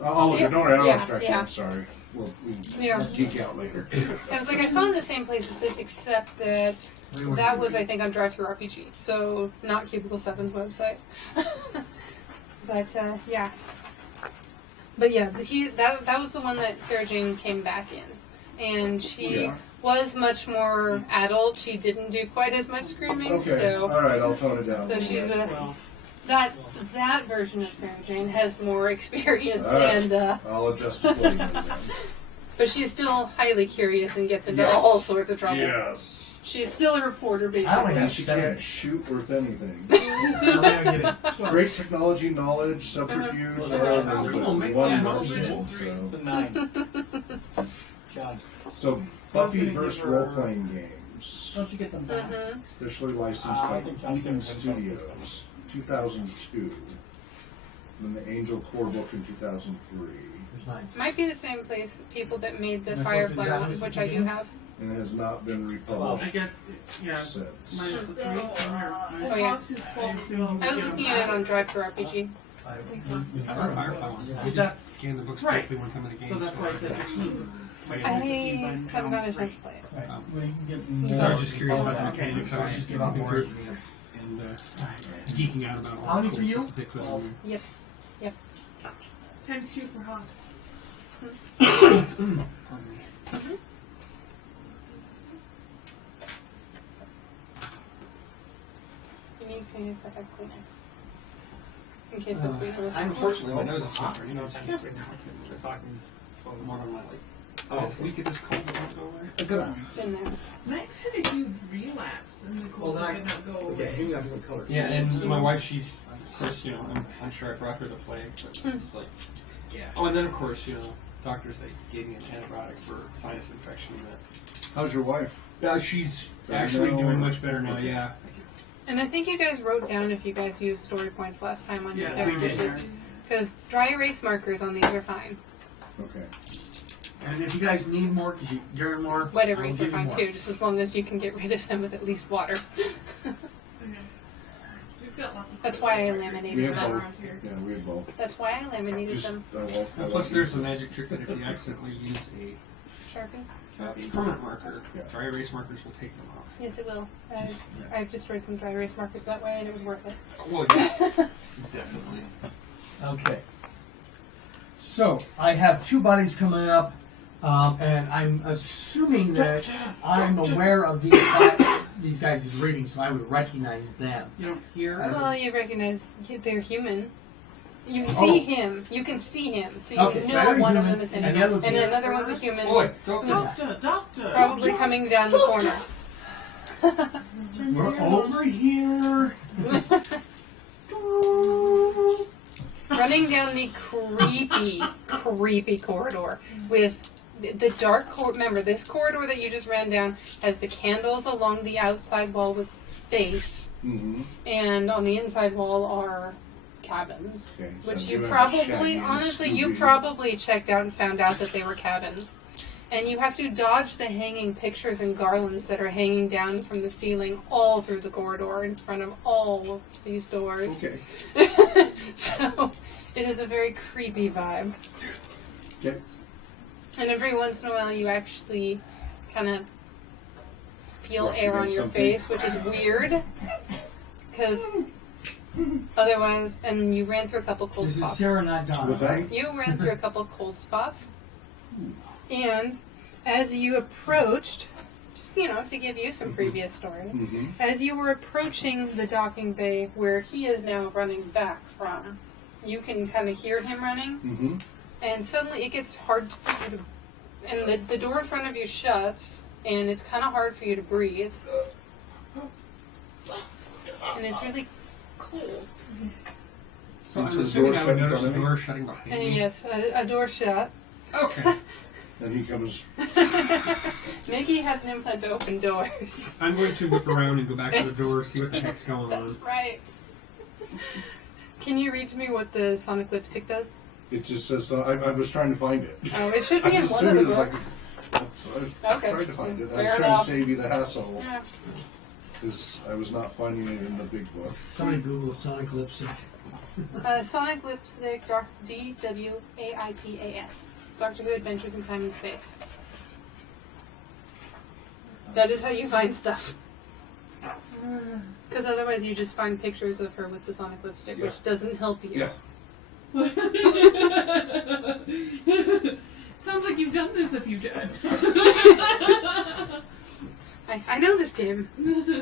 I'll look it. Don't worry, I don't Yeah, distract you. yeah. I'm sorry. We'll Yeah. geek out later. I was like, I saw it in the same place as this, except that that was, I think, on DWAITS, so not Cubicle 7's website. But yeah, but yeah, that was the one that Sarah Jane came back in, and she Yeah. was much more adult. She didn't do quite as much screaming, Okay. so All right. I'll tone it down. so she's a Well, that version of Sarah Jane has more experience, All right. and I'll adjust accordingly then. but she's still highly curious and gets into Yes. all sorts of trouble. Yes. She's still a reporter, I basically. only And have she 7. can't shoot worth anything. Great. Great technology knowledge, subterfuge, Uh-huh. all Uh-huh. those, Cool, but make one that person. motion. It's So, a 9. John. so Buffy vs. role-playing games, don't you get them back? Mhm. officially licensed I by think John's Eden gonna have something. Studios, 2002. And then the Angel Core book in 2003. There's 9. Might be the same place, people that made the And I Firefly thought one, that which was I do have. And it has not been I republished guess, yeah. since. Minus the 3 somewhere. Oh, yeah. I was looking at it on DWAITS. That's our Firefly one. Yeah. We just That's- scanned the books right. directly one time in the game. So that's why I said 15s. I haven't gotten a chance to play it. Right. Well, you can get So I was just curious about the Okay. mechanics. I was just Give out looking more through as it we and geeking out about all How many the for cool you? stuff they put in there. Yep. Times 2 per hog. You need Kleenex, I have Kleenex. In case that's what you're looking for. Unfortunately, my nose is not right. No, Just we're talking. more on my like. Oh, if we get this cold, it won't go away. Good on. It's in there. Max had a huge relapse and the cold Well, then did not go Okay, away. you got different colors. Yeah, and my wife, she's, of course, you know, I'm sure I brought her the plague, but it's like, yeah. Oh, and then of course, you know, doctors they gave me an antibiotic for sinus infection. How's your wife? She's Better actually now, doing or- much better now. Okay. Yeah. And I think you guys wrote down if you guys used story points last time on your Yeah, we did. characters. Because dry erase markers on these are fine. Okay. And if you guys need more, because you're more, Wet I'll erase give are you fine more. too, just as long as you can get rid of them with at least water. Okay. So we've got lots of That's why I markers laminated We have them. both. around here. Yeah, we have both. That's why I laminated Just, them. I won't. I And won't plus, there's use a this. magic trick that if you accidentally use Sharpie? a permanent marker, Yeah. dry erase markers will take them off. Yes, it will. Just- I've destroyed some dry erase markers that way, and it was worth it. Well, yeah, definitely. Okay. So, I have 2 bodies coming up, and I'm assuming that I'm aware of these guys' readings, so I would recognize them. You don't hear? As Well, you recognize they're human. You see him. You can see him, so you Okay, so know they're one of human, them is him. and the other one's And here. another one's a human, Boy, doctor. Doctor! probably coming down the corner. We're over here. Running down the creepy corridor with the dark corridor. Remember, this corridor that you just ran down has the candles along the outside wall with space, Mm-hmm. and on the inside wall are cabins. Okay. so Which I'm you doing a probably, Shaggy and honestly, you Scooby. probably checked out and found out that they were cabins. And you have to dodge the hanging pictures and garlands that are hanging down from the ceiling all through the corridor in front of all of these doors. Okay. So it is a very creepy vibe. Okay. And every once in a while you actually kind of feel Brush air on against your something. face, which is weird. Because otherwise, and you ran through a couple cold This is spots. Sarah, not Donna. What's that? right? You ran through a couple cold spots. And as you approached, just, to give you some previous story, Mm-hmm. as you were approaching the docking bay where he is now running back from, you can kind of hear him running, Mm-hmm. and suddenly it gets hard for you to, and the door in front of you shuts, and it's kind of hard for you to breathe. And it's really cold. So And I'm so the assuming door I shut would in notice the front of me? door shutting behind And me. yes, a door shut. Okay. And he comes. Mickey has an implant to open doors. I'm going to whip around and go back to the door, see what the heck's going That's on. right. Can you read to me what the sonic lipstick does? It just says. I was trying to find it. Oh, it should I be in just one of assumed the it was books. So I was Okay. trying to find it. I Fair was trying enough. to save you the hassle Yeah. because I was not finding it in the big book. Somebody Google Sonic Lipstick. Sonic lipstick, DWAITS. Doctor Who Adventures in Time and Space. That is how you find stuff. Because otherwise you just find pictures of her with the sonic lipstick, which doesn't help you. Yeah. Sounds like you've done this a few times. I know this game.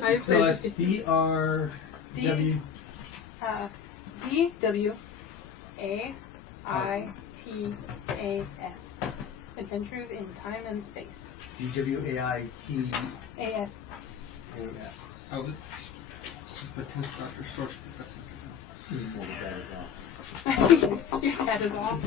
I've So played that's this game. DRW. DWAITAS. Adventures in Time and Space. DWAITAS. AS. Oh, this is just the 10th Doctor source book. That's not good. Your cat is off.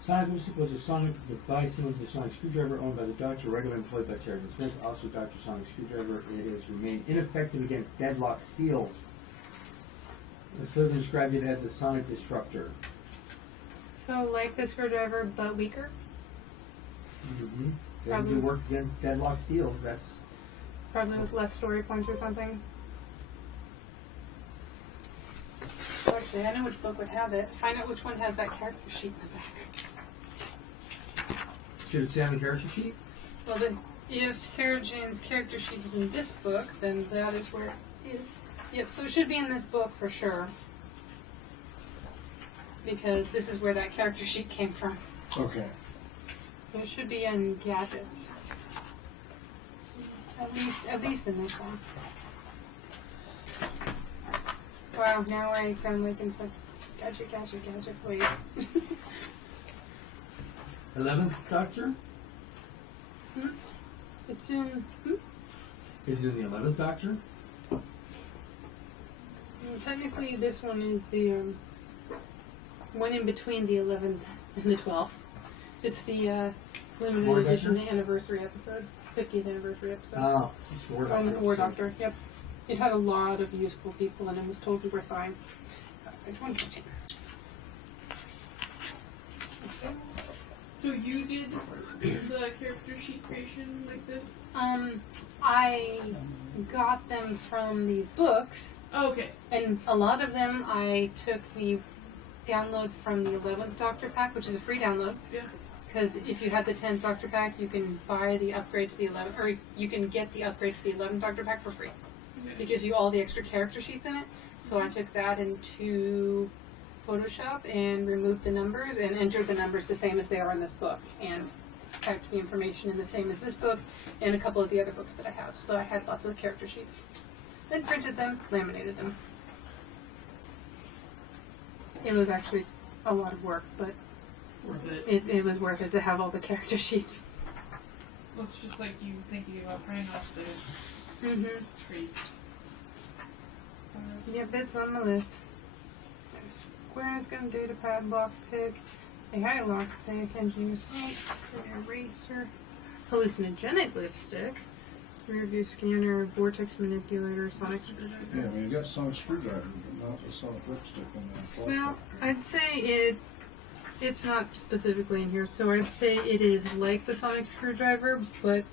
Sonic Lipstick was a sonic device similar to the sonic screwdriver owned by the Doctor, regularly employed by Sergeant Smith. Also, Dr. Sonic Screwdriver. It has remained ineffective against deadlock seals. The Slytherin described it as a sonic disruptor. So, like the screwdriver, but weaker? Mm-hmm. Doesn't Probably. do work against deadlock seals. That's Probably with less story points or something. Actually, I know which book would have it. Find out which one has that character sheet in the back. should have said on the character sheet. Well, then, if Sarah Jane's character sheet is in this book, then that is where it is. Yep, so it should be in this book for sure. Because this is where that character sheet came from. Okay. So it should be in gadgets. At least in this one. Wow, now I sound like Inspector. Gadget. Wait. 11th Doctor? It's in. Is it in the 11th Doctor? Well, technically, this one is the one in between the 11th and the 12th. It's the limited War edition Doctor? anniversary episode, 50th anniversary episode. Oh, it's the War Doctor. War Doctor. Yep. It had a lot of useful people and it was totally worth buying. Which one? So you did the character sheet creation like this? I got them from these books, Oh, okay. and a lot of them I took the download from the 11th Doctor Pack, which is a free download. Yeah. Because if you had the 10th Doctor Pack, you can buy the upgrade to the 11th, or you can get the upgrade to the 11th Doctor Pack for free. Okay. It gives you all the extra character sheets in it. So I took that into Photoshop and removed the numbers and entered the numbers the same as they are in this book, and typed the information in the same as this book and a couple of the other books that I have. So I had lots of character sheets. Then printed them, laminated them. It was actually a lot of work, but Worth it. it was worth it to have all the character sheets. Well, it's just like you thinking about trying off the Mm-hmm. traits. Yep, it's on the list. There's squares, gun, data pad, lockpick, AI lockpick, engineer's light, eraser, hallucinogenic lipstick, rear view scanner, vortex manipulator, sonic screwdriver. Yeah, I mean, you got sonic screwdriver, but not a sonic lipstick in there. Well, I'd say it's not specifically in here, so I'd say it is like the sonic screwdriver, but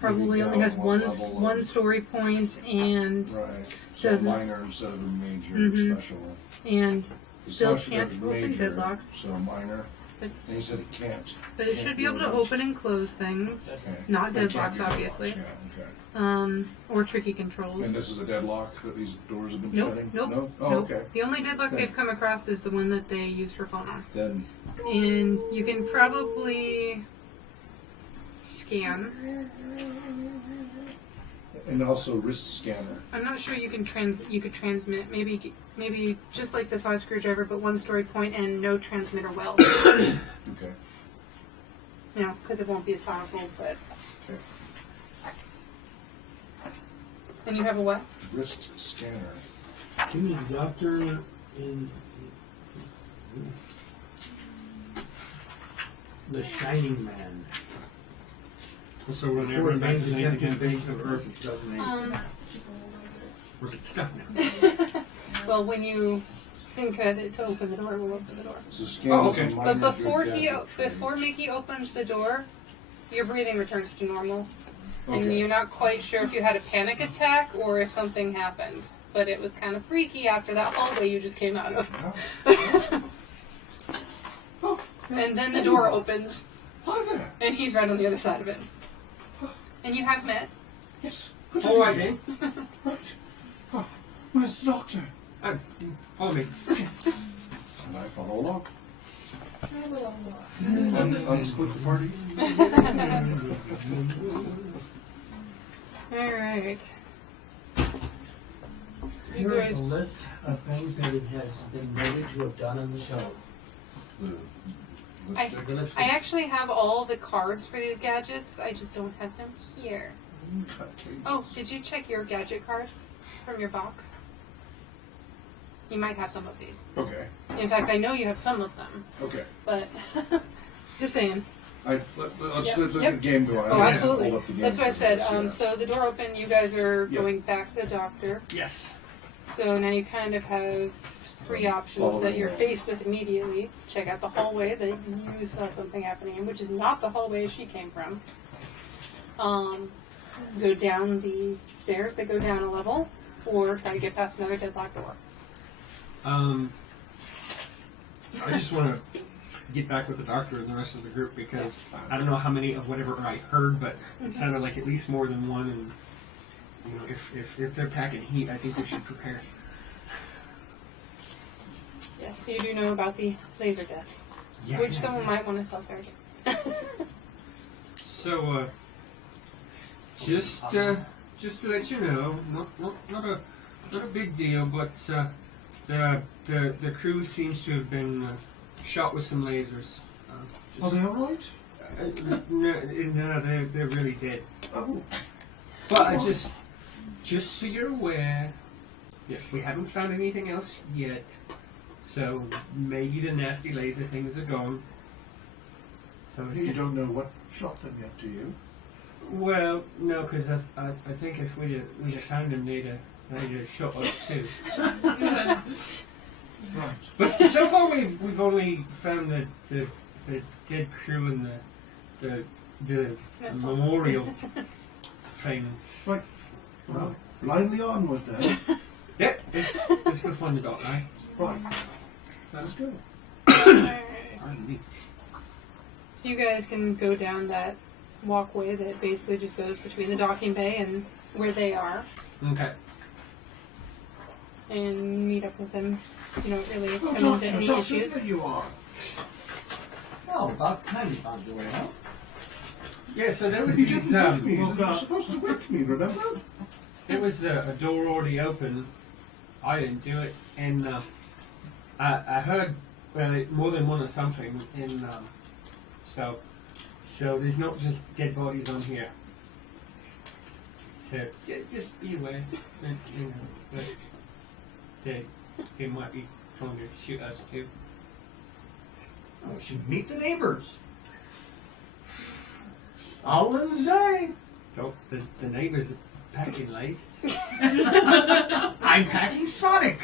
probably only has one story point and Right. So doesn't- minor instead of a major special. and The still sonic can't screwdriver's open major, deadlocks. So minor. But- And you said it can't. But it Can't should be do able to those. open and close things, Okay. not They can't deadlocks, do obviously. deadlocks, yeah, okay. Or tricky controls. And this is a deadlock that these doors have been Nope, shutting? nope, No? Oh, nope. okay. The only deadlock Okay. they've come across is the one that they use for phone on. Then, And you can probably scan. and also wrist scanner. I'm not sure you could transmit. Maybe just like the sonic screwdriver, but one story point and no transmitter well. Okay. Because it won't be as powerful. But Okay. and you have a what? Wrist scanner. Give me the doctor in The Shining Man. So we're Before never it back to makes the the again. invasion of Earth in 2008. Or is it stuck now? Well, when you think to open the door, it will open the door. So scan Oh, is a okay. minor But good before gadget Mickey opens the door, your breathing returns to normal. Okay. And you're not quite sure if you had a panic attack or if something happened. But it was kind of freaky after that hallway you just came out of. Oh, And then the door opens, hi there. and he's right on the other side of it. And you have met. Yes. Good to All see right you. then. Right. Oh, where's the doctor? Follow me. And I follow along. Unsplit the party. Alright. You Here is guys, a list of things that it has been noted to have done on the show. The lipstick. The lipstick. I actually have all the cards for these gadgets. I just don't have them here. Cut cables. Oh, did you check your gadget cards from your box? You might have some of these. Okay. In fact, I know you have some of them, Okay. but just saying. Let's Yep, let the yep. game go. Oh, absolutely. Hold up the game That's what I said. yeah. So the door opened, you guys are Yep. going back to the doctor. Yes. So now you kind of have three options that you're faced with immediately. Check out the hallway that you saw something happening in, which is not the hallway she came from. Go down the stairs that go down a level, or try to get past another deadlocked door. I just want to get back with the doctor and the rest of the group because I don't know how many of whatever I heard, but it sounded like at least more than one. And you know, if they're packing heat, I think we should prepare. Yes, you do know about the laser deaths, which someone might want to tell Sergeant. So, just to let you know, not a big deal, but the crew seems to have been shot with some lasers. Are they all right? No, they're really dead. Oh. But I just so you're aware, we haven't found anything else yet. So maybe the nasty laser things are gone. So You don't know what shot them yet, do you? well, no, because I think if we'd have found them, they'd have shot us too. Right. But so far we've only found the dead crew and the memorial thing. Right. Well, blindly onward then. Yeah, let's go find the doc, right? Right. Let us go. Pardon me. So you guys can go down that walkway that basically just goes between the docking bay and where they are, Okay. and meet up with them. You don't really Oh, come into doctor, any doctor, issues. there you are. Oh, about time you found your way out. Yeah, so there was You these, didn't wake me. well, You were supposed to wake me, remember? there was a door already open. I didn't do it, and I heard more than one or something, and so there's not just dead bodies on here. So just be aware, you know. But he might be trying to shoot us too. We should meet the neighbors. All in say. Don't the neighbors are packing laces. I'm packing Sonic.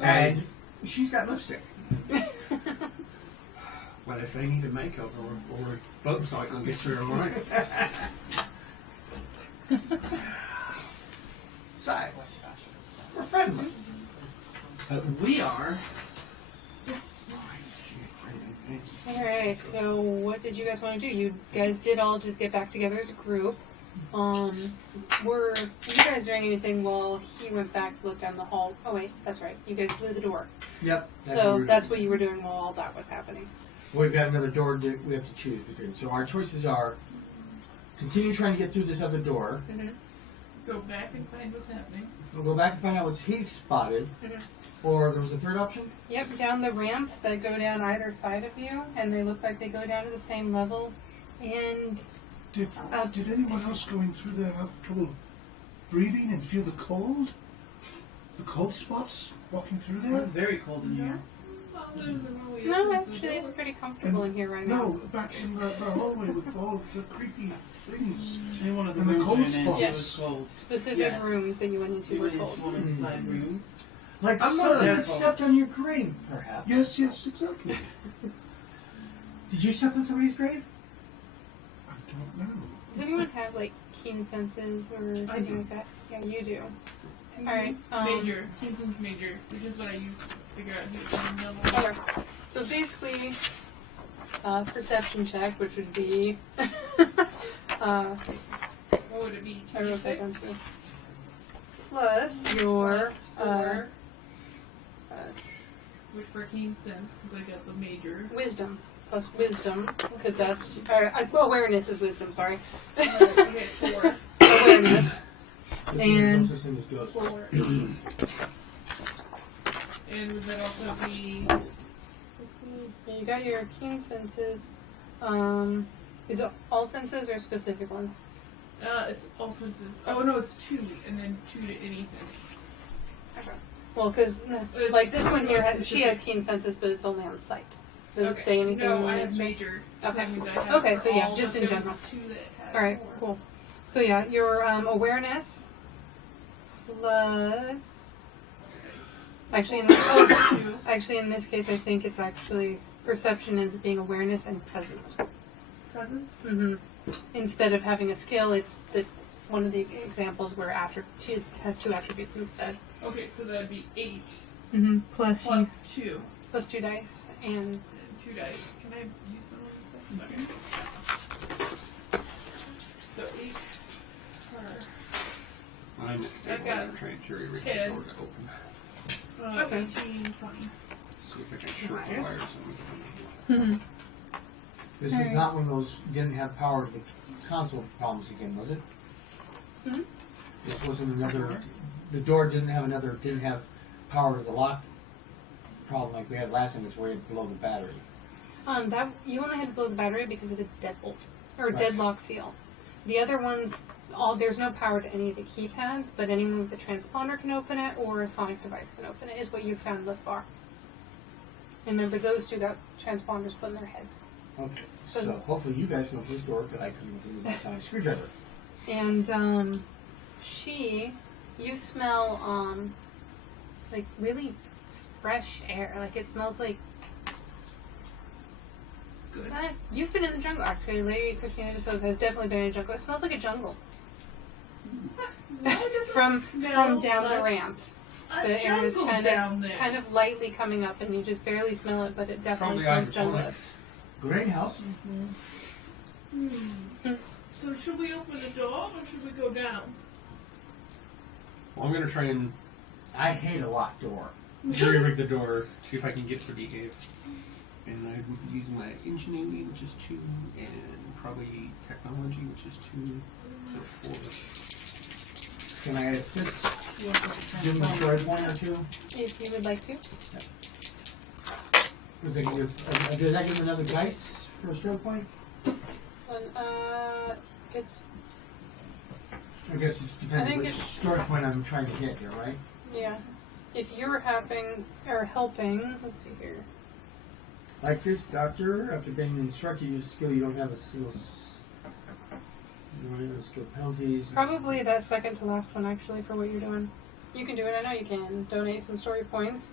And she's got lipstick. Well, if they need a makeover or a boat cycle, I guess we're alright. Besides, we're friendly. We are. Alright, so what did you guys want to do? You guys did all just get back together as a group. Were you guys doing anything while he went back to look down the hall? Oh wait, that's right. You guys blew the door. Yep. That's what you were doing while all that was happening. We've got another door we have to choose between. So our choices are continue trying to get through this other door. Mm-hmm. Go back and find what's happening. We'll go back and find out what he's spotted. Mm-hmm. Or there was a third option? Yep, down the ramps that go down either side of you, and they look like they go down to the same level. And Did anyone else going through there have trouble breathing and feel the cold? The cold spots walking through there? It's very cold in here. no, actually, it's pretty comfortable in here right now. No, back in the hallway with all of the creepy things. In one of the And the rooms cold we went into, spots. it was cold. Specific Yes. rooms that you went into We were went cold. into one of the side rooms. Like I'm not someone there had for- stepped on your grave, perhaps. Yes, exactly. Did you step on somebody's grave? I don't know. Does anyone have like keen senses or anything do. like that? Yeah, you do. Alright. Major. Kinson's major, which is what I use to figure out who's on the level. Okay. So basically, perception check, which would be. What would it be? I wrote that 2d6? down too. Plus your. Plus 4, which for keen sense, because I got the major. Wisdom. Plus wisdom, because that's. Awareness is wisdom, sorry. Okay, 4. Awareness. There's And- no such thing as ghosts. 4. And would that also be... Let's see. You got your keen senses. Is it all senses or specific ones? It's all senses. Oh no, it's 2, and then 2 to any sense. Okay. Well, because it's- like this one here, it's she has specific. keen senses, but it's only on sight. Does it Okay. say anything? No, in I the have extra? major. Okay. That means I have Okay, for so yeah, all, just but in there was general. 2 that had All right, more. cool. So yeah, your awareness plus. Actually, in this case, I think it's actually perception ends up being awareness and presence. Presence? Mm-hmm. Instead of having a skill, it's one of the examples where it has 2 attributes instead. Okay, so that'd be 8 Mm-hmm. Plus 2. plus 2 dice and. And 2 dice. Can I use some of this stuff? So 8 per... I'm at the I've got I'm trying to read the 10. door to open. Okay. 18, 20. See if I can short the wires and Mm-hmm. This was Alright. not one of those didn't have power to the console problems again, was it? Hmm? This wasn't another. The door didn't have power to the lock problem like we had last time. It's where you blow the battery. That you only had to blow the battery because of the deadbolt or Right. deadlock seal. The other ones, there's no power to any of the keypads, but anyone with a transponder can open it or a sonic device can open it. Is what you've found thus far. And remember, those 2 got transponders put in their heads. Okay. So hopefully you guys can open this door that I couldn't open with my sonic screwdriver. And you smell like really fresh air. Like it smells like. Good. You've been in the jungle, actually. Lady Christina DeSouza has definitely been in a jungle. It smells like a jungle. Why does it from smell down the like ramps. a The air is jungle down there? kind of lightly coming up, and you just barely smell it, but it definitely Probably smells jungle. hydroponics. Greenhouse. So should we open the door or should we go down? Well, I'm gonna try and I hate a locked door. jury-rig the door, see if I can get to the gate. And I would use my ingenuity, which is 2, and probably technology, which is 2, so 4. Can I assist? Give him a story point or 2? If you would like to. Does that give him another dice for a story point? It's I guess it depends I think which it's- story point I'm trying to hit here, right? yeah. if you're helping, let's see here. Like this, Doctor, after being instructed to use a skill, you don't have a single skill penalties. Probably that second to last one, actually, for what you're doing. You can do it, I know you can. Donate some story points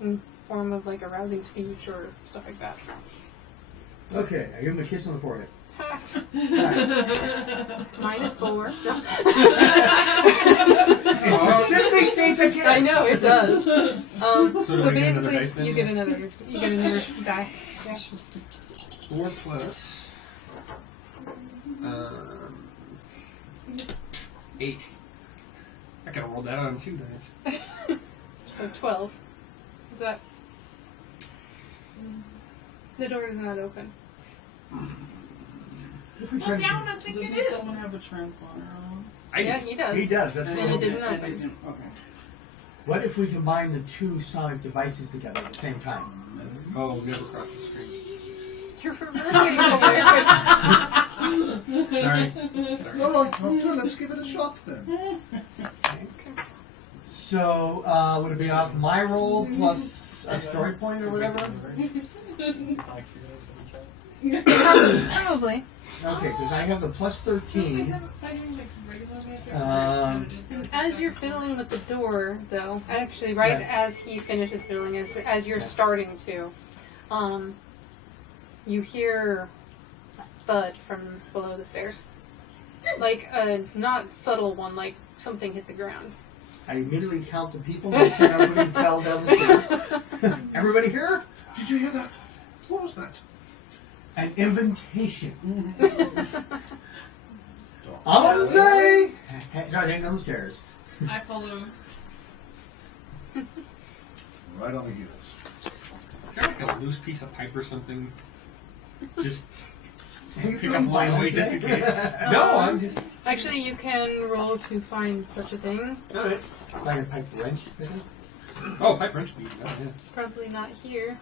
in form of, like, a rousing speech or stuff like that. Okay, I give him a kiss on the forehead. -4. No. It specifically states a kiss. I know, it does. So So do I get another dice basically, then? you get another die. Yeah. 4 plus 8. I could have rolled that on 2 dice. So 12. Is that... The door is not open. If we Well, try to- down, I think Doesn't it is. someone have a transponder on? Yeah, he does. He does. That's And what it we'll do. didn't open. Okay. What if we combine the two sonic devices together at the same time? Oh, we'll go across the screen. You're reversing it. Sorry. All right, Doctor, let's give it a shot then. So, would it be off my roll plus a story point or whatever? Probably. Okay, because I have the plus 13. As you're fiddling with the door, though, actually, right Yeah. as he finishes fiddling, as you're starting to, you hear a thud from below the stairs. Like a not subtle one, like something hit the ground. I immediately count the people, make sure nobody fell down the stairs. Everybody here? Did you hear that? What was that? An invitation. Andre! Start hanging on the stairs. I follow. Right on the heels. Is there like a loose piece of pipe or something? Just Are you pick feeling up along the way violent just in today? case. No, I'm just... Actually, you can roll to find such a thing. Alright. Find a pipe wrench. Oh, pipe wrench would be good, yeah. Probably not here.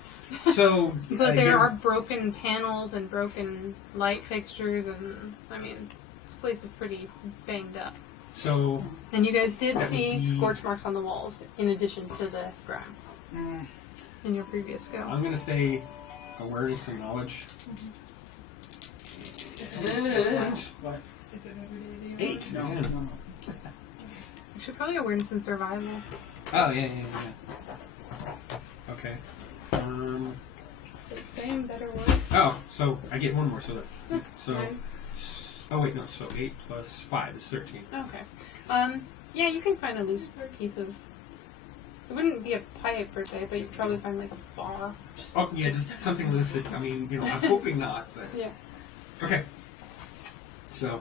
So, But there are broken panels and broken light fixtures, and I mean, this place is pretty banged up. So, And you guys did That see would be- scorch marks on the walls, in addition to the ground, in your previous go. I'm gonna say awareness and knowledge. Is it everyday? 8. No, Yeah. no, no. You should probably awareness and survival. Oh, yeah. Okay. Same, better word. Oh, so I get one more, so that's... So, Nine. oh wait, no, so 8 plus 5 is 13. Okay. Yeah, you can find a loose piece of... It wouldn't be a pipe per se, but you'd probably find like a bar. Oh, yeah, just something listed. I mean, you know, I'm hoping not, but... Yeah. Okay. So,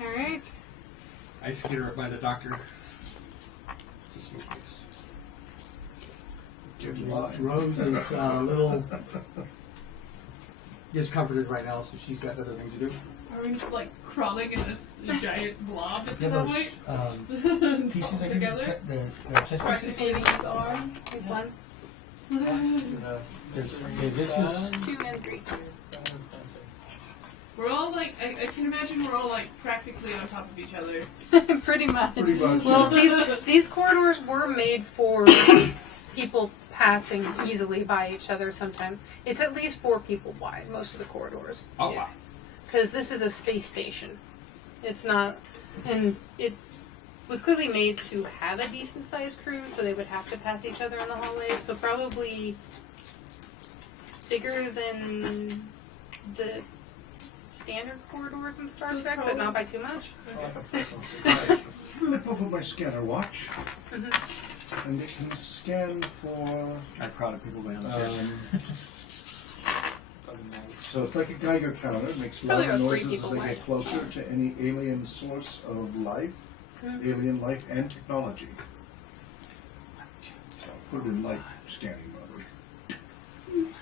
Alright. I skitter up by the doctor. Just in case. Get in line. Rose is a little discomforted right now, so she's got other things to do. Are we like crawling in this giant blob at Yeah, some those point? pieces I Together? can the chest pieces. Maybe you are. With one. This is 2 and 3. We're all like, I can imagine we're all like practically on top of each other. Pretty much. Pretty much. Well, these corridors were made for people passing easily by each other sometimes. It's at least 4 people wide, most of the corridors. Oh, wow. Because this is a space station. It's not... And it was clearly made to have a decent-sized crew, so they would have to pass each other in the hallway. So probably bigger than the standard corridors in Star So it's Trek, but not by too much. Flip over my scanner watch, Mhm. and it can scan for. I'm proud of people going downstairs. So it's like a Geiger counter. It makes Probably loud about 3 noises as people they wide. get closer to any alien source of life, Mhm. alien life and technology. So put it in life scanning mode.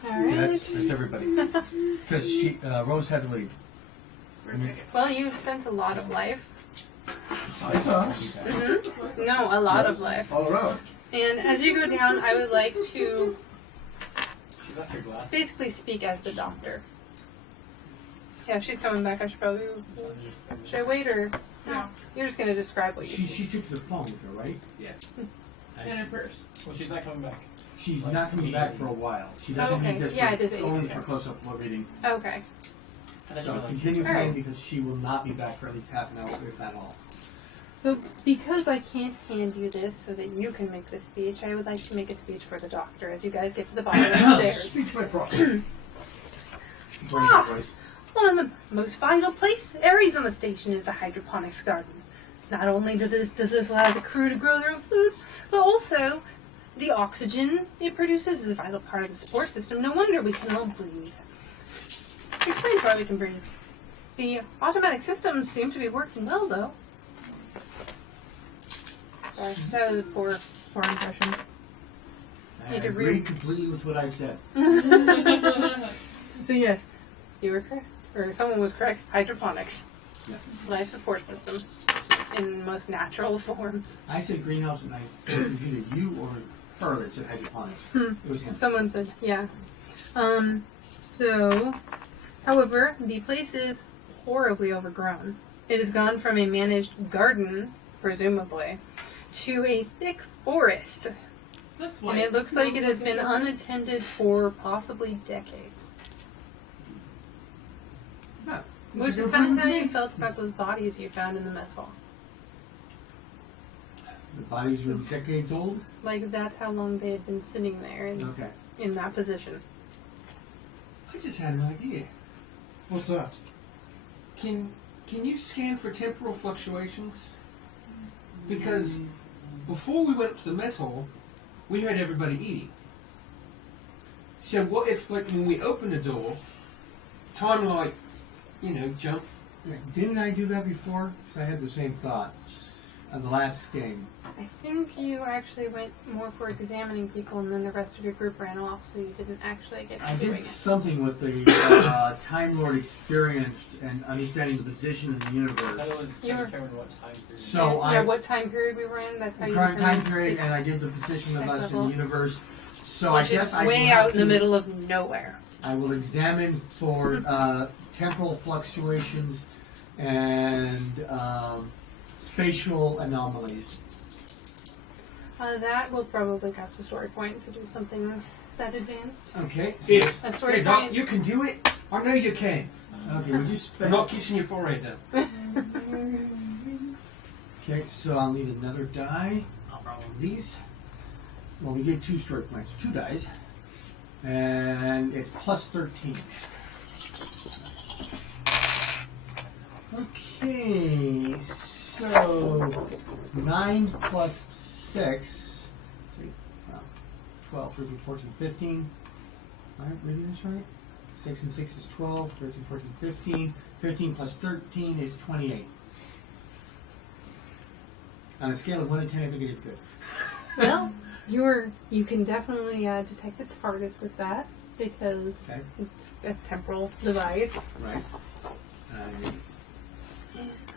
Alright. That's everybody. Because Rose had to leave. For a second. Well, you sense a lot of life. Besides us, No, a lot of yes, life. all around. And as you go down, I would like to She left her glass. basically speak as the doctor. Yeah, if she's coming back, I should probably... Should I wait, or... No. You're just going to describe what you She took the phone with her, right? Yeah. And her purse. Well, she's not coming back. She's not coming back for a while. She doesn't Okay. need this Yeah, for, it is only okay. for close-up reading. Okay. So continue All playing right. because she will not be back for at least half an hour, if at all. So, because I can't hand you this so that you can make the speech, I would like to make a speech for the doctor as you guys get to the bottom of the stairs. Speech by proxy. One of the most vital areas on the station is the hydroponics garden. Not only does this allow the crew to grow their own food, but also the oxygen it produces is a vital part of the support system. No wonder we can all breathe. Explains why we can breathe. The automatic systems seem to be working well, though. Sorry, that was a poor impression. I You could agree read. completely with what I said. So yes, you were correct, or someone was correct. Hydroponics, Yeah. life support system, in most natural forms. I said greenhouse and it was either you or her that said hydroponics. Hmm. It was him. Someone said, yeah. So, however, the place is horribly overgrown. It has gone from a managed garden, presumably, to a thick forest. That's why. And it looks like it has been unattended for possibly decades. Yeah. Which is kind of how you felt about those bodies you found in the mess hall. The bodies were decades old? Like, that's how long they had been sitting there Okay. in that position. I just had an idea. What's that? Can you scan for temporal fluctuations? Because before we went up to the mess hall, we heard everybody eating. So what if, like, when we open the door, time like, jump? Didn't I do that before? Because I had the same thoughts on the last game. I think you actually went more for examining people, and then the rest of your group ran off, so you didn't actually get to I doing did it. something with the Time Lord experienced and understanding the position in the That universe. was to You're- determine what time period. So yeah, I what time period we were in, that's how the you current time determined period, six, and I did the position of Tech us in level. the universe. So I which guess is I way will have out in the to- middle of nowhere. I will examine for temporal fluctuations and spatial anomalies. That will probably cost a story point to do something that advanced. Okay. If. A story Hey, Doc, point. you can do it. I know you can. Okay, would you I'm spend? not kissing your forehead, though. Okay, so I'll need another die. I'll borrow one of these. Well, we get 2 story points, 2 dice. And it's plus 13. Okay, so 9 plus 6. Let's see, 12, 13, 14, 15. Am I reading this right? 6 and 6 is 12, 13, 14, 15. 15 plus 13 is 28. On a scale of 1 to 10, I think I did good. Well, you can definitely detect the TARDIS with that, because Okay. it's a temporal device. Right.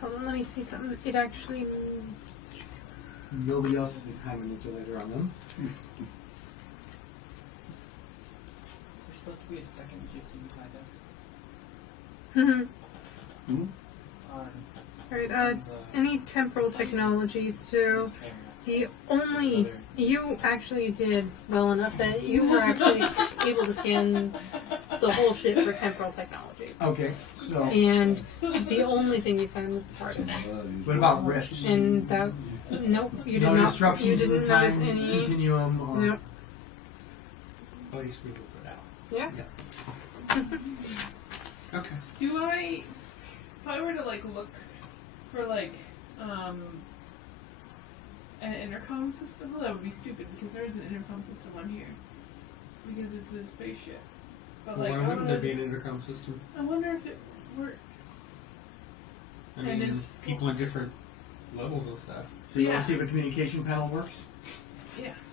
Hold on, let me see something. It actually... Nobody else has a time manipulator on them. Is there supposed to be a second gypsy behind us? On Alright, the any temporal technology, so camera. the only... You actually did well enough that you were actually able to scan the whole ship for temporal technology. Okay, so And the only thing you found was the TARDIS. what about rifts? And that... Nope, you did No not... You disruptions in didn't the notice time any... continuum or Nope. At least we will put out. Yeah. Okay. Do I, if I were to like look for like an intercom system, well, that would be stupid because there is an intercom system on here because it's a spaceship. But like, Why I wouldn't wanna- there be an intercom system? I wonder if it works. I And mean, it's- people in different levels and stuff. so you Yeah. want to see if a communication panel works?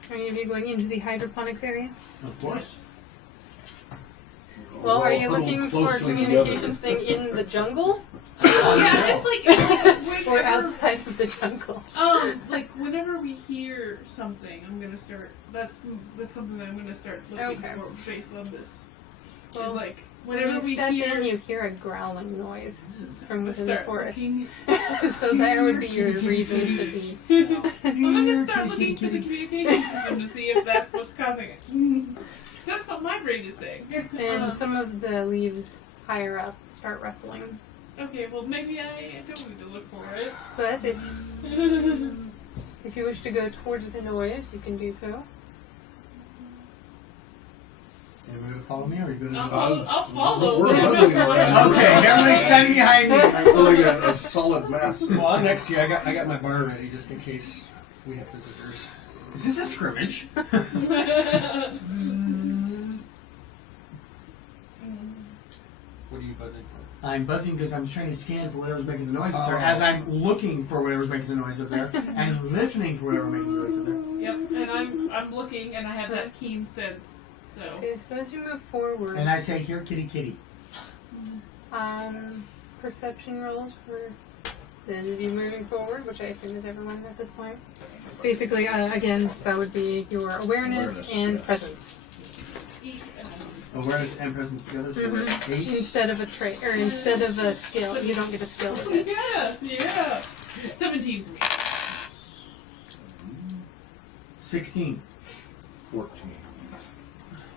Are any of you going into the hydroponics area? Of course. Well, are you We're all looking for a closely communications together. thing in the jungle? Yeah, just like Or whenever, outside of the jungle? like whenever we hear something, I'm gonna start. That's something that I'm gonna start looking Okay. for based on this. Well, is like When whenever you we step hear. in, you hear a growling noise from within the Start forest. looking. So that would be your reason to be. I'm gonna start looking for the communication system to see if that's what's causing it. That's what my brain is saying. And some of the leaves higher up start rustling. Okay, well maybe I don't need to look for it. But it's, if you wish to go towards the noise, you can do so. Anybody gonna follow me, or are you gonna? I'll follow. We're huddling around. Okay, everybody's standing behind me. I feel like a solid mass. Well, I'm next to you. I got my bar ready just in case we have visitors. Is this a scrimmage? What are you buzzing for? I'm buzzing because I'm trying to scan for whatever's making the noise up there, Oh. as I'm looking for whatever's making the noise up there, and listening for whatever's making the noise up there. Yep, and I'm looking and I have that keen sense. So Okay, so as you move forward, And I say, here, kitty, kitty. perception rolls for those of you moving forward, which I assume is everyone at this point. Basically, again, that would be your awareness and yes. presence. Awareness and presence together. So Mhm. 8, Instead of a trait, or instead of a skill, you don't get a skill with it. yeah. 17 for me. 16. 14.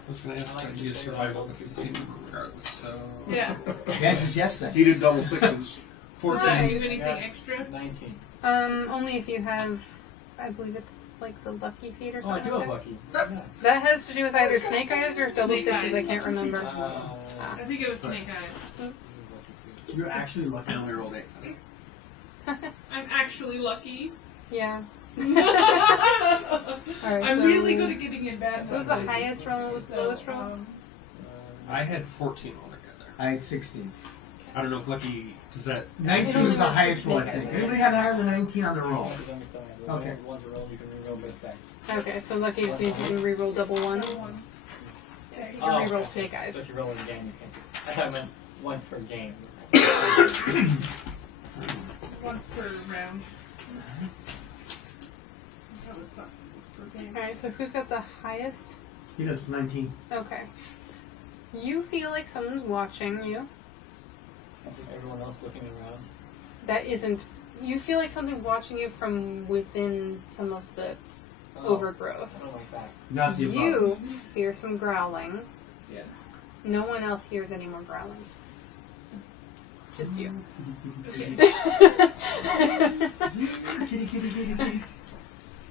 I was going to ask if I use survival because it's even regardless. So Yeah. The answer is yes then. He did double sixes. 14. Can I do anything extra? 19. Only if you have, I believe it's like the lucky feat or Oh, I something. do like have that. lucky. That has to do with either snake eyes or double Snake sixes. I eyes. can't remember. I think it was Snake Eyes. You're actually lucky. I only rolled 8. I'm actually lucky. Yeah. I'm Alright, so really good at getting in bad what was the highest roll? What was the lowest roll? I had 14 altogether. I had 16. I don't know if lucky does that. 19 was the only highest went one, I for think. snake eyes. Anybody had higher than 19 on the roll? The Okay. ones you roll, you can reroll both dice. Okay, so lucky just means you can reroll double ones. Yeah, You Oh, can reroll okay. snake eyes. So if you roll in the game, you can't. I thought I meant once per game. once per round. Oh, it's not per game. Alright, so who's got the highest? He does 19. Okay. You feel like someone's watching you. I see everyone else looking around. That isn't. You feel like something's watching you from within some of the Oh, overgrowth. I don't like that. Not the above. You hear some growling. Yeah. No one else hears any more growling. Just you. Okay. Kitty, kitty, kitty, kitty.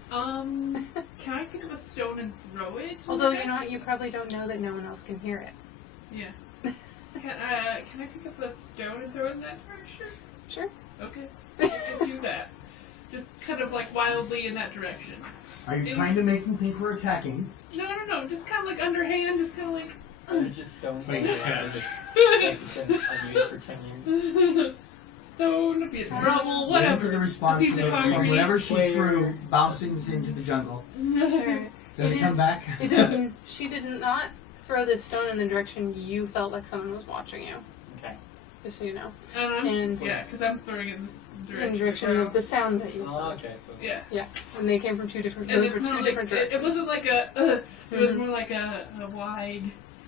Can I pick up a stone and throw it? Although you know what, you probably don't know that no one else can hear it. Yeah. Can I pick up a stone and throw it in that direction? Sure. Okay. I can do that. Just kind of like wildly in that direction. Are you trying to make them think we're attacking? No. Just kind of like underhand, just kind of like. They're just stone Like things cash. around. It's been unused for 10 years. Stone, a bit of rubble, Waiting whatever. for the response A piece of from concrete. whatever she threw, bouncing into the jungle. Alright. Does it, It come is- back? It doesn't. She did not throw this stone in the direction you felt like someone was watching you. Okay. Just so you know. And And- yeah, because I'm throwing it in this direction. In the direction of the sound that you Oh, heard. okay. So Yeah. Yeah. And they came from two different. And Those it's were not two like, different it directions. wasn't like a. It was Mhm. more like a wide.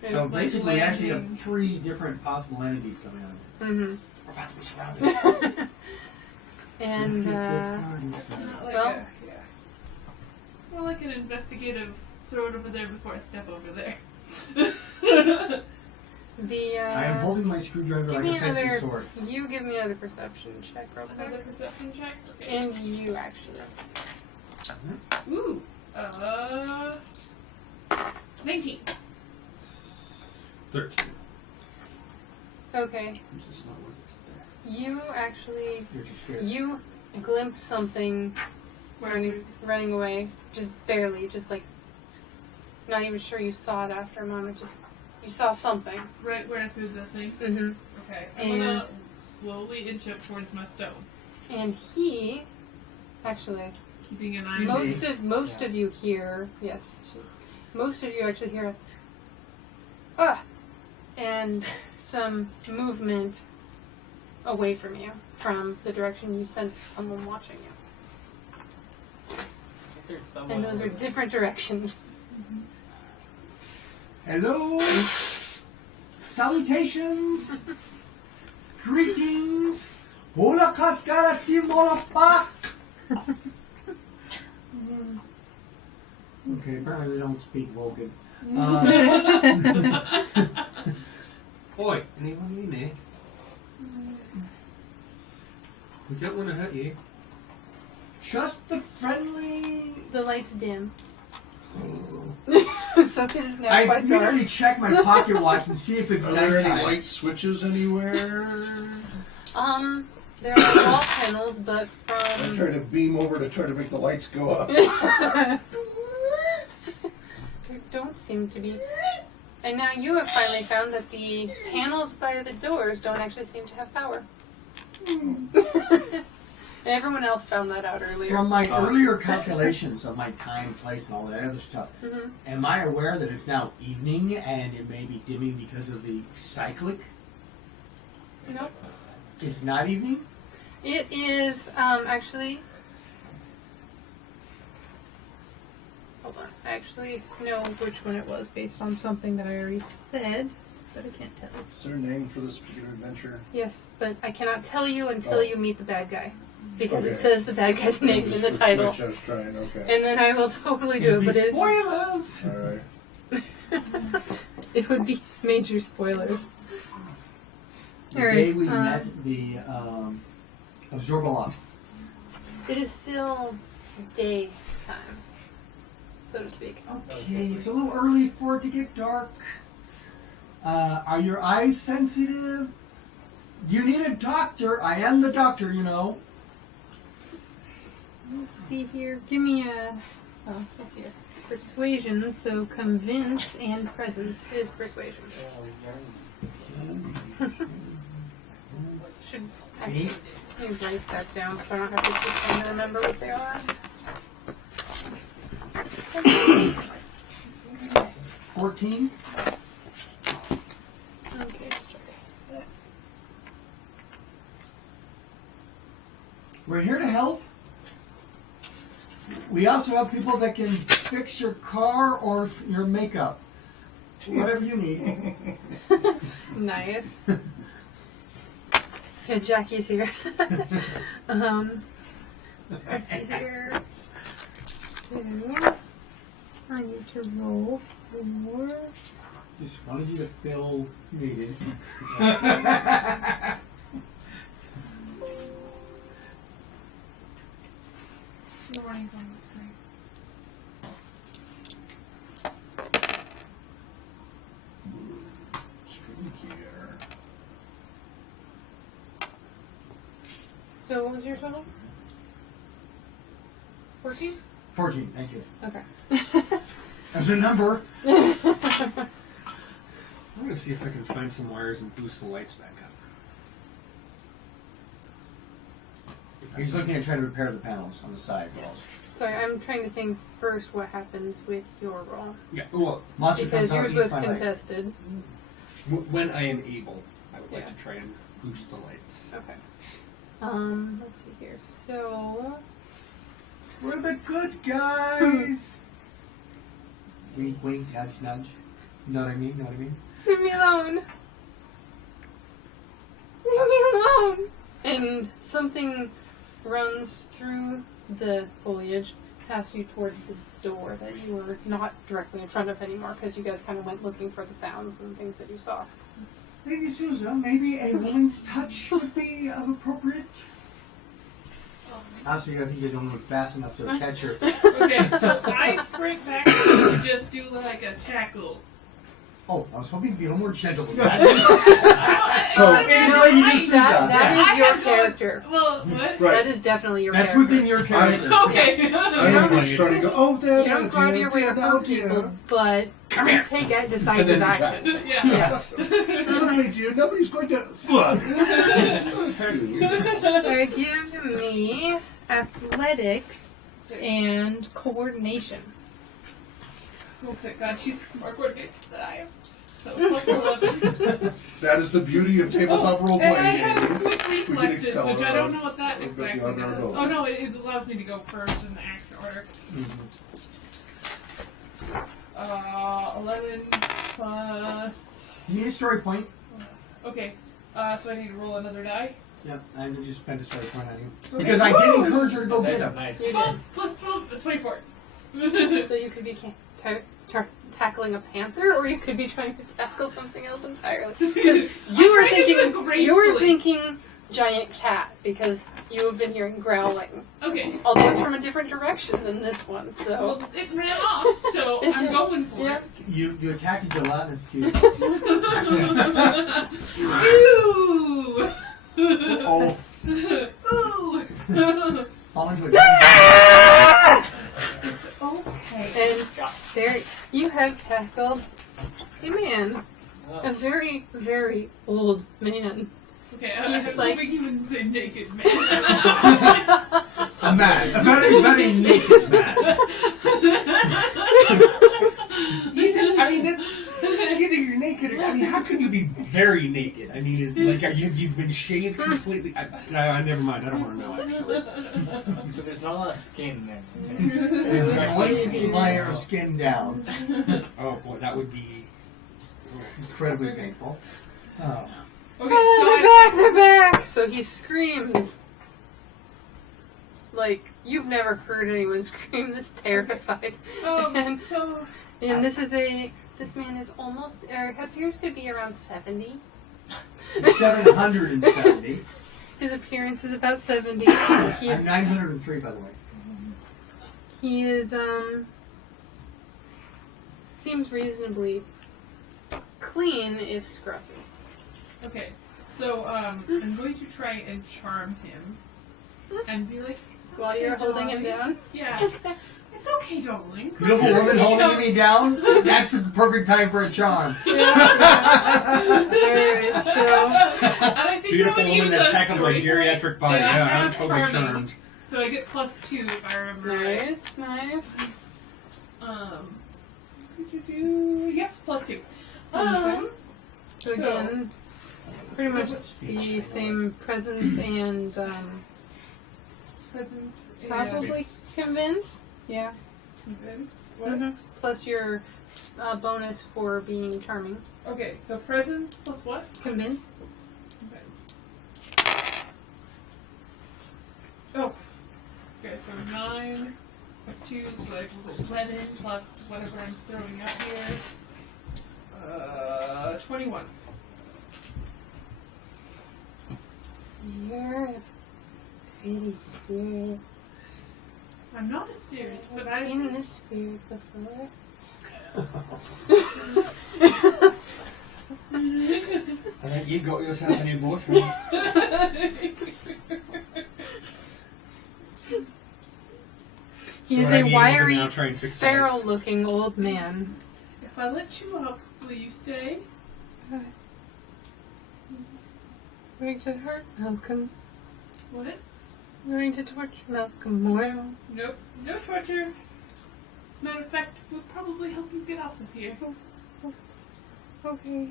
So Yeah. basically, we actually have landing. 3 different possible entities coming on here. Mm-hmm. We're about to be surrounded. And Let's get this uh, party It's started. not like Well- yeah. It's more like an investigative. Throw it over there before I step over there. the I am holding my screwdriver give like me a fencing another. sword. You give me another perception check, real Another quick. perception check. Okay. And you actually. Ooh. 19. 13. Okay. I'm just not with it today. You actually. You're too scared. You glimpse something running away, just barely, just like. Not even sure you saw it after a moment. Just you saw something. Right where I threw the thing. Mm-hmm. Okay. I'm gonna slowly inch up towards my stone, And he, actually, keeping an eye. most of you hear, yes, most of you actually hear, and some movement away from you, from the direction you sense someone watching you. I think there's someone And those are different directions. Hello? salutations, greetings, hola katkarati molapak. Okay, apparently they don't speak Vulcan. Oi, anyone in there? We don't want to hurt you. Just the friendly. The lights dim. So it is now I quite dark. immediately check my pocket watch and see if it's Are there any nighttime. light switches anywhere? There are wall panels, but I'm trying to beam over to try to make the lights go up. there don't seem to be. And now you have finally found that the panels by the doors don't actually seem to have power. Everyone else found that out earlier. From my earlier calculations of my time, place, and all that other stuff, am I aware that it's now evening and it may be dimming because of the cyclic? Nope. It's not evening? It is, actually... Hold on. I actually know which one it was based on something that I already said, but I can't tell you. Is there a name for this particular adventure? Yes, but I cannot tell you until you meet the bad guy. Because it Okay. says the bad guy's name in the title. I was trying, okay. And then I will totally do it, but it... Spoilers! Alright. It would be major spoilers. The Alright, day we met the Absorbaloff. It is still daytime, so to speak. Okay, it's a little early for it to get dark. Are your eyes sensitive? Do you need a doctor? I am the doctor, you know. Let's see here. Give me a... Oh, let's see here. Persuasion, so convince and presence is persuasion. Should actually let me write that down so I don't have to keep trying to remember what they are. 14? Okay, sorry. We're here to help. We also have people that can fix your car or your makeup. Whatever you need. Nice. Yeah, Jackie's here. Let's see here. So, I need to roll for... Just wanted you to feel needed. The warning's on the screen. Here. So what was your total? 14? 14, thank you. Okay. There's a number. I'm going to see if I can find some wires and boost the lights back up. He's looking at trying to repair the panels on the side walls. Sorry, I'm trying to think first what happens with your roll. Yeah, well, Monster Because comes out, yours eats was my leg. contested. when I am able, I would Yeah. like to try and boost the lights. Okay. Let's see here. So... We're the good guys. Wink, wink, nudge, nudge. You know what I mean? Know what I mean? Leave me alone! Leave me alone! And something runs through the foliage, past you towards the door that you were not directly in front of anymore, because you guys kind of went looking for the sounds and things that you saw. Lady Susan, maybe a woman's touch would be of appropriate. Honestly, I think you don't move fast enough to catch her. Okay, so I sprint back and just do like a tackle. Oh, I was hoping to be a little more gentle with that. So- Immediately you just do That that. is I your have to- character. Well, what? Right. That is definitely your That's character. within your character. Okay. I know he's trying to go, oh, there. You don't go out of your way to hurt people, but Come you here. take And decisive then you action. Yeah. Something, dude. Nobody's going to. Fuck. Alright, give me athletics and coordination. Oh, thank God, she's more coordinated than I am. So plus 11. That is the beauty of tabletop role And I playing. have quick We can reflexes, excel which at I our- don't know what that we've got the exactly honor does. roll. Oh no, it allows me to go first in the action order. 11 plus You need a story point. Okay. So I need to roll another die. Yep, I would just spend a story point on you. Okay. Because I did encourage her to go get him. Nice. You 12 plus 12, 24. So you could be tackling a panther, or you could be trying to tackle something else entirely. Because you were thinking giant cat, because you have been hearing growling. Okay. Although it's from a different direction than this one, so. Well, it ran off, so I'm going for Yeah. it. You attacked a gelatinous cube. Ooh! Oh, Ooh! fall into a It's okay. And there, you have tackled a man. A very, very old man. Okay, He's I was like- hoping you wouldn't say naked man. a man, a very, very naked man. I mean, that's either you're naked or, I mean, how can you be very naked? I mean, like, you've been shaved completely. Never mind, I don't want to know, actually. So there's not a lot of skin there. One layer of skin down. Oh, boy, that would be... Incredibly painful. Oh. Okay, Oh, so they're back, they're back! So he screams. Like, you've never heard anyone scream this terrified. And this man is almost, or appears to be around 70. 770. His appearance is about 70. I'm 903, by the way. He is, seems reasonably clean, if scruffy. Okay, so I'm going to try and charm him and be like, it's okay, While you're holding him darling. down? Yeah. It's okay, darling. Beautiful woman holding me down? That's the perfect time for a charm. Alright, so. And I think Beautiful I would woman use that a tackled my story geriatric body. point. Yeah, I'm I'm totally charming. charmed. So I get +2 if I remember right. Nice. Yep, +2. So again, pretty much the same presence and Presence and probably convince. Yeah. convince. What? Mm-hmm. Plus your bonus for being charming. Okay, so presence plus what? Convince. Convince. Oh. Okay, so 9 plus 2, so that equals 11 plus whatever I'm throwing out here. 21. You're a pretty spirit. I'm not a spirit, but I've I. seen this spirit before. I think you got yourself a new boyfriend. He's So a I need to wiry, now try and fix that. feral-looking old man. If I let you up, will you stay? Going to hurt Malcolm. What? Going to torture Malcolm more. Nope. No torture. As a matter of fact, we'll probably help you get off of here. Okay.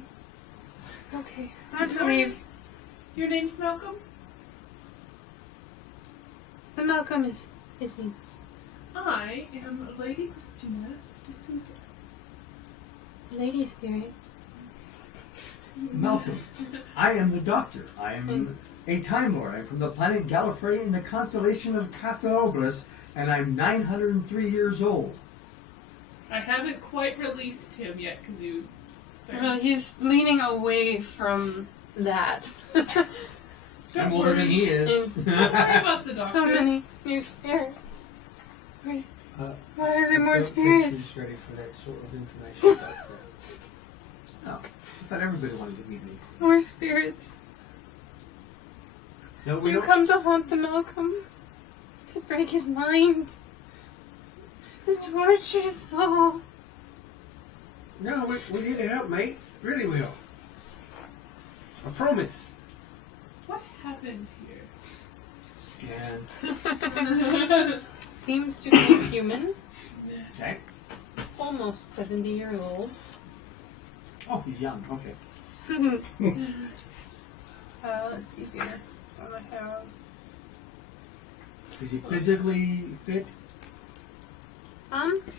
Okay. Let's leave. Your name's Malcolm? The Malcolm is me. I am Lady Christina D'Souza. Lady spirit. Malcolm, I am the Doctor. I am a Time Lord. I'm from the planet Gallifrey in the constellation of Castor, and I'm 903 years old. I haven't quite released him yet because you. Well, he's leaning away from that. I'm older than he is. Don't worry about the doctor. So many new spirits. Why are there I more don't think spirits? he's ready for that sort of information. No, I thought everybody wanted to meet me. More spirits. No, we You don't. come to haunt the Malcolm. To break his mind. To torture his soul. No, we need to help, mate. Really will. I promise. What happened here? Scan. Seems to be human. Okay. Almost 70 years old. Oh, he's young. Okay. Let's see here. Don't I have... Is he physically fit?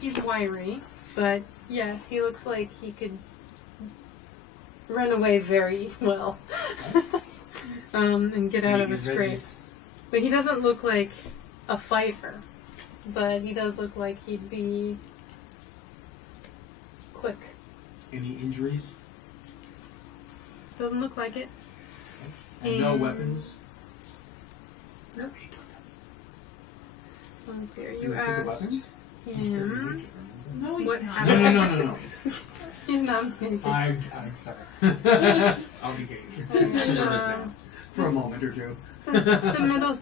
He's wiry, but yes, he looks like he could run away very well. And get out of a scrape. But he doesn't look like a fighter. But he does look like he'd be quick. Any injuries? Doesn't look like it. And no weapons? Nope. Let's see, Do you we pick the asked weapons? him. No, he's What not. happened? No. He's not making I'm sorry. I'll be kidding. For a moment or two. the middle,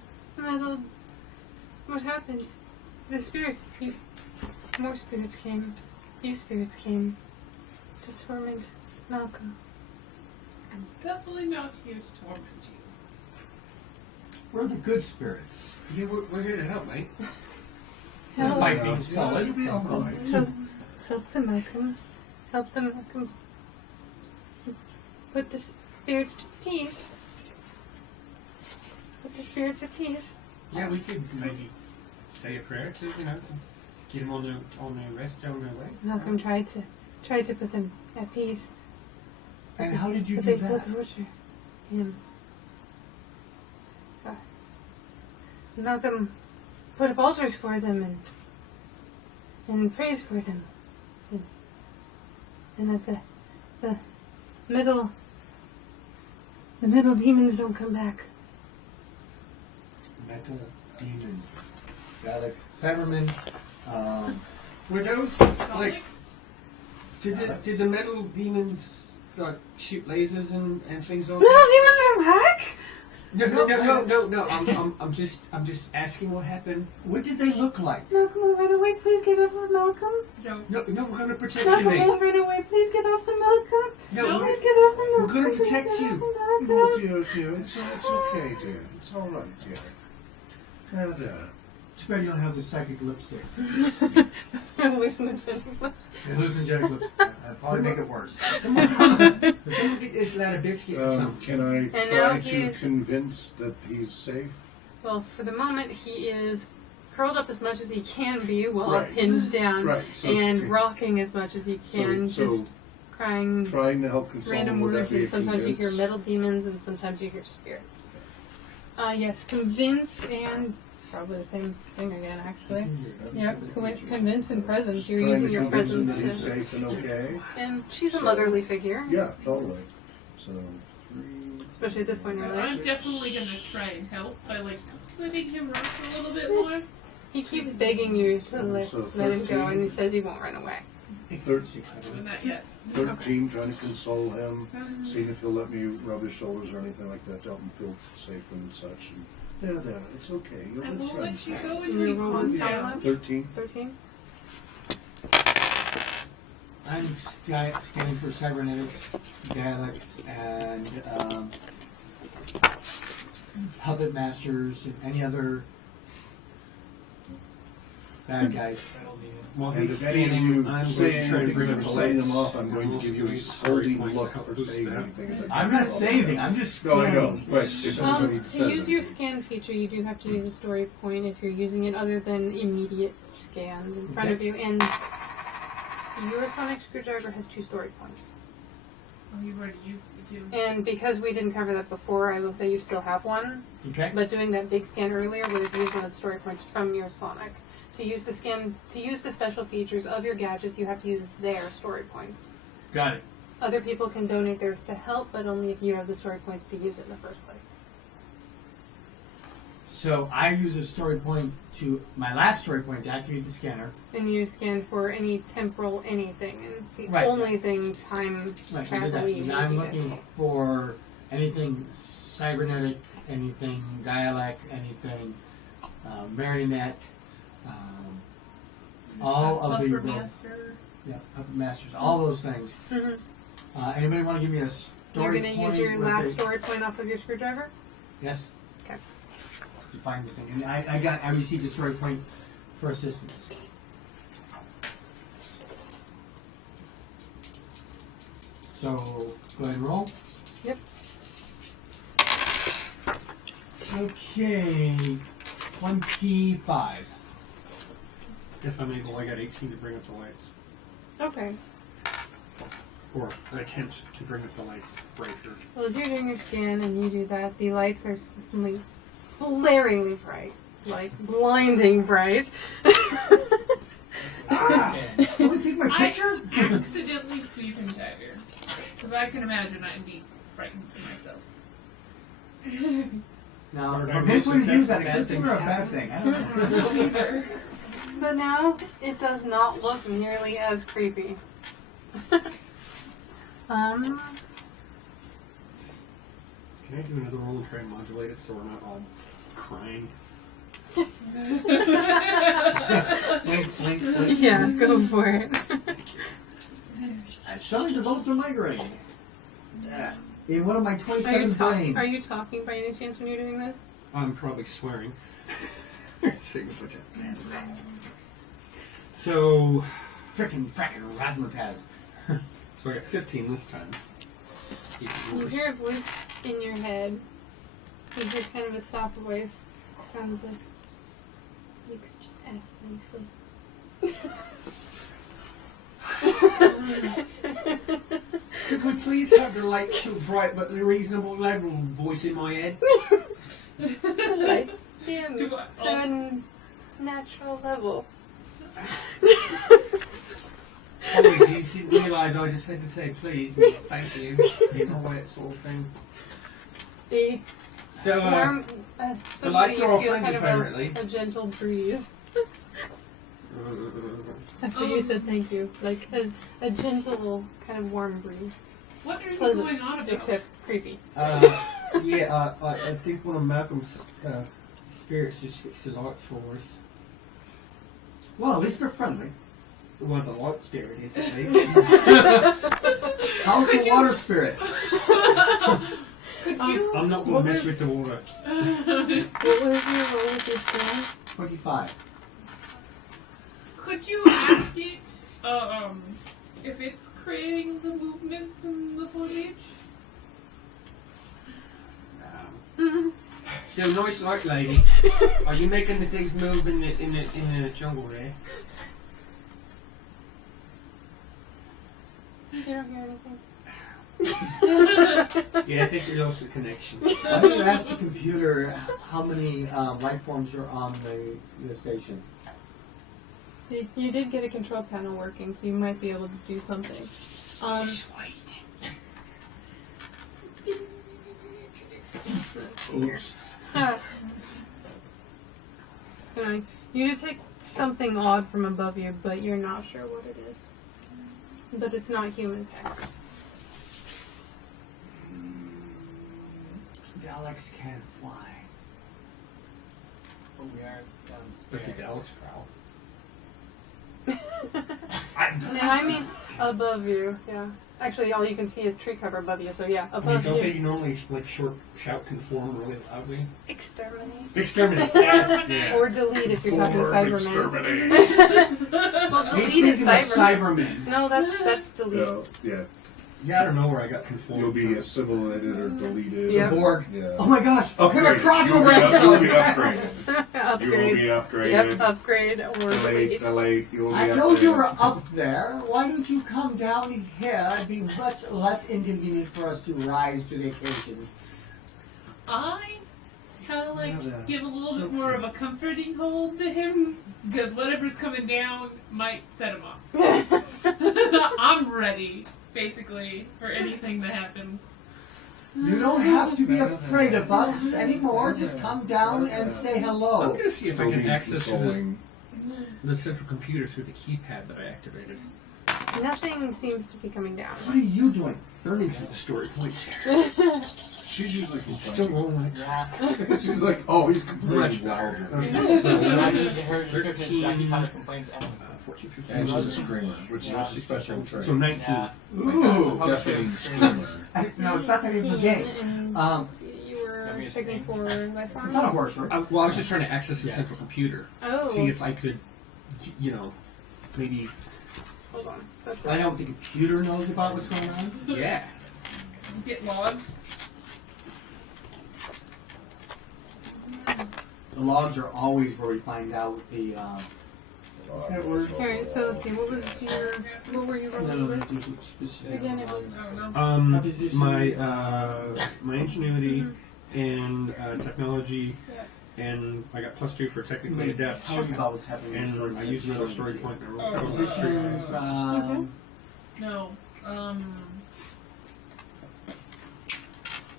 what happened? The spirits, more spirits came. You spirits came to torment Malcolm. I'm definitely not here to torment you. We're the good spirits. Yeah, we're here to help, mate. Despite Help, being solid. You'll be all right. help the Malcolm. Help the Malcolm. Put the spirits to peace. Put the spirits at peace. Yeah, we could maybe say a prayer to, get them on the rest on their way. Malcolm tried to put them at peace. And how did you But do they still that? torture him. Malcolm put up altars for them and prays for them. And that the middle demons don't come back. Metal demons. Alex Cyberman. Were those, like, Alex? did the metal demons shoot lasers and things over? Middle demons are back? No. I'm just asking what happened. What did they look like? Malcolm will run away. Please get off of Malcolm. No. No, we're gonna protect you, Malcolm mate. won't run away. Please get off of Malcolm. No, Please get off of we're Malcolm. gonna Please protect get you. off of No, Malcolm. dear. It's okay, dear. It's all right, dear. Now there. Too bad you don't have the psychic lipstick. Hallucinogenic lips. Hallucinogenic lipstick. That'd probably make it worse. Someone get this lad a biscuit or something. Can I And now try to he- convince that he's safe? Well, for the moment, he is curled up as much as he can be while Right. pinned down Right. So, and okay. rocking as much as he can, So just crying trying to help console random him, would words, that be and a sometimes you hear convince? metal demons and sometimes you hear spirits. Yes, convince and probably the same thing again, actually. Yep, convince and presence. You're Trying using to your convince him presence that he's to. safe and okay. And she's a So- motherly figure, Yeah, totally. So 3. especially at this point in her life. I'm definitely gonna try and help by letting him run for a little bit more. He keeps begging you to let So him go, 13. and he says he won't run away. 13, not yet. 13, trying to console him, seeing if he'll let me rub his shoulders or anything like that to help him feel safe and such. And there, it's okay. You're I with won't friends. let you go And until your you roll calm was how down. much? 13. 13? I'm scanning for cybernetics, dialects, and puppet masters, and any other bad guys. While And he's if any of scanning, you I'm say going to try and anything bring that up are the setting lights. them off, I'm going to Also give you a use scolding points look to help for boost saying that. anything. as I I'm do not all saving, the I'm just time. No, I know, scanning. but if anybody To says use your it. scan feature, you do have to use a story point if you're using it other than immediate scans in front of you. And your sonic screwdriver has 2 story points. Oh, you've already used the 2. And because we didn't cover that before, I will say you still have one. Okay. But doing that big scan earlier would have used one of the story points from your sonic. To use the special features of your gadgets, you have to use their story points. Got it. Other people can donate theirs to help, but only if you have the story points to use it in the first place. So I use a story point to my last story point to activate the scanner. And you scan for any temporal anything, and the Right. only thing time Right, travel and I'm looking for anything cybernetic, anything dialect, anything marionette, all of the Upper Master. yeah, puppet masters, all those things. Mhm. Anybody want to give me a story You're going to point? use your with last a- story point off of your screwdriver? Yes. Okay. To find this thing, and I received a story point for assistance. So go ahead and roll. Yep. Okay, 25. If I'm able, I got 18 to bring up the lights. Okay. or attempt to bring up the lights brighter. Well, as you're doing your scan and you do that, the lights are suddenly blaringly bright, like blinding bright. Someone take my I picture? accidentally squeeze him tighter. Because I can imagine I'd be frightened myself. Now, Or from maybe his point of view, is that a bad good thing things or a bad happen. thing? I don't know. But now it does not look nearly as creepy. Can I do another roll and try and modulate it so we're not all crying? Blink, blink, blink. Yeah, go for it. I suddenly developed a migraine. Yeah. In one of my 27 brains. Are you talking by any chance when you're doing this? I'm probably swearing. Saying a bunch of bad things. So Frickin' razzmatazz. I got 15 this time. Even You worse. hear a voice in your head. You hear kind of a soft voice. It sounds like you could just ask nicely. Could we please have the lights so bright but the reasonable level voice in my head? The lights dim Do to I a natural level. Apologies, didn't realise I just had to say please and thank you. You know, that sort of thing. The So, warm, the lights are all feel friends kind of apparently. a gentle breeze. After you said thank you, like a gentle kind of warm breeze, What are you Pleasant, going on about? except creepy. I think one of Malcolm's spirits just fixed the lights for us. Well, at least they're friendly. Well, the light spirit is at least. How's the water spirit? Could you? I'm not going What to mess was- with the water. What was your roll with your scan? 25. Could you ask it, if it's creating the movements in the footage? So nice light lady. Are you making the things move in the jungle there? You don't hear anything. Yeah, I think we lost the connection. Why don't you ask the computer how many life forms are on the station? You did get a control panel working, so you might be able to do something. Sweet. Oops. You detect something odd from above you, but you're not sure what it is. But it's not human text. Daleks can fly. But we are Like the downstairs. Daleks growl. No, I mean above you, yeah. Actually, all you can see is tree cover above you, so yeah, I mean, above don't they you. normally like shout conform really loudly? Exterminate. Exterminate. That's yeah. Or delete if you're talking Form Cyberman. exterminate. Well, He's delete is thinking of Cyberman. Cybermen. No, that's delete. Yeah, Yeah, I don't know where I got conform. you'll be from. assimilated or deleted. Yeah. Borg. Yeah. Oh my gosh! Upgrade. We're a crossover You'll be episode. upgraded. You will be Upgrade. upgraded. Yep, upgrade or delete. Delete. You will be I upgraded. know you're up there. Why don't you come down here? It'd be much less inconvenient for us to rise to the occasion. I kind of like Yeah, give a little bit more of a comforting hold to him, because whatever's coming down might set him off. I'm ready, basically, for anything that happens. You don't have to be afraid of us anymore. Just come down and say I'm hello. gonna see if I Still can be access consoling. the central computer through the keypad that I activated. Nothing seems to be coming down. What are you doing? Burning through the story points here. She's usually Still complaining. rolling. Yeah. She's like, oh, he's Much complaining better. louder. Her description is actually kind of complains and 14, 15. And she's a screamer, which is a special trait. So 19. yeah. Ooh. Definitely screamer. No, it's not that even a game. And Um, you were Let me checking for life form? It's not a horror story. Well, I was just trying to access the central computer. Oh, See if I could, you know, maybe. hold on. That's I right. know the computer knows about what's going on. Yeah. Get logs. The logs are always where we find out the Does that work? Alright, so let's see, what were you rolling with? Again, it was... My ingenuity and technology, and I got +2 for technically adept. How do you call what's happening? And I used another story point. Positions, No.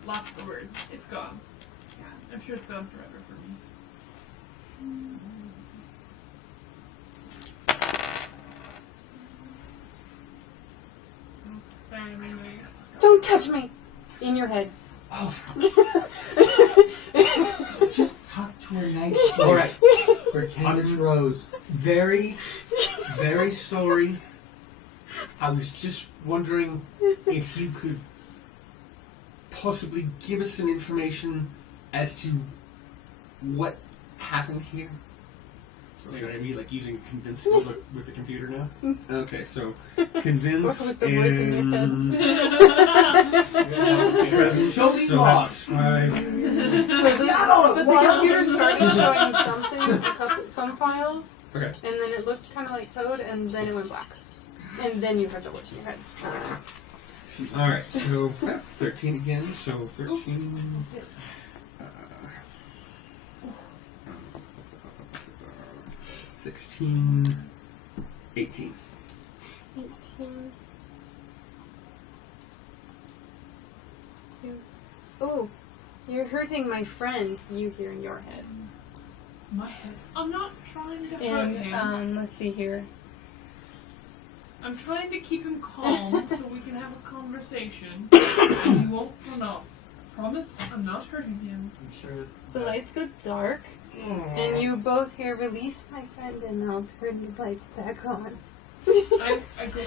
Lost the word. It's gone. I'm sure it's gone forever for me. Don't touch me! In your head. Oh. Just talk to her nicely. All right. Pretend it's Rose. Very, very sorry. I was just wondering if you could possibly give us some information as to what happened here. So should I be like using convince with the computer now? Okay, so convince With the voice in your head. presence. Show me So log. that's 5. So the computer started showing something, some files, Okay. and then it looked kind of like code, and then it went black. And then you heard the voice in your head. All right. So 13 again. So 13. 16, 18. 18. Oh, you're hurting my friend, you hear in your head. My head. I'm not trying to hurt And, him. let's see here. I'm trying to keep him calm so we can have a conversation and he won't run off. I promise I'm not hurting him. I'm sure. The lights go dark, and you both hear, release my friend, and I'll turn the lights back on. I go.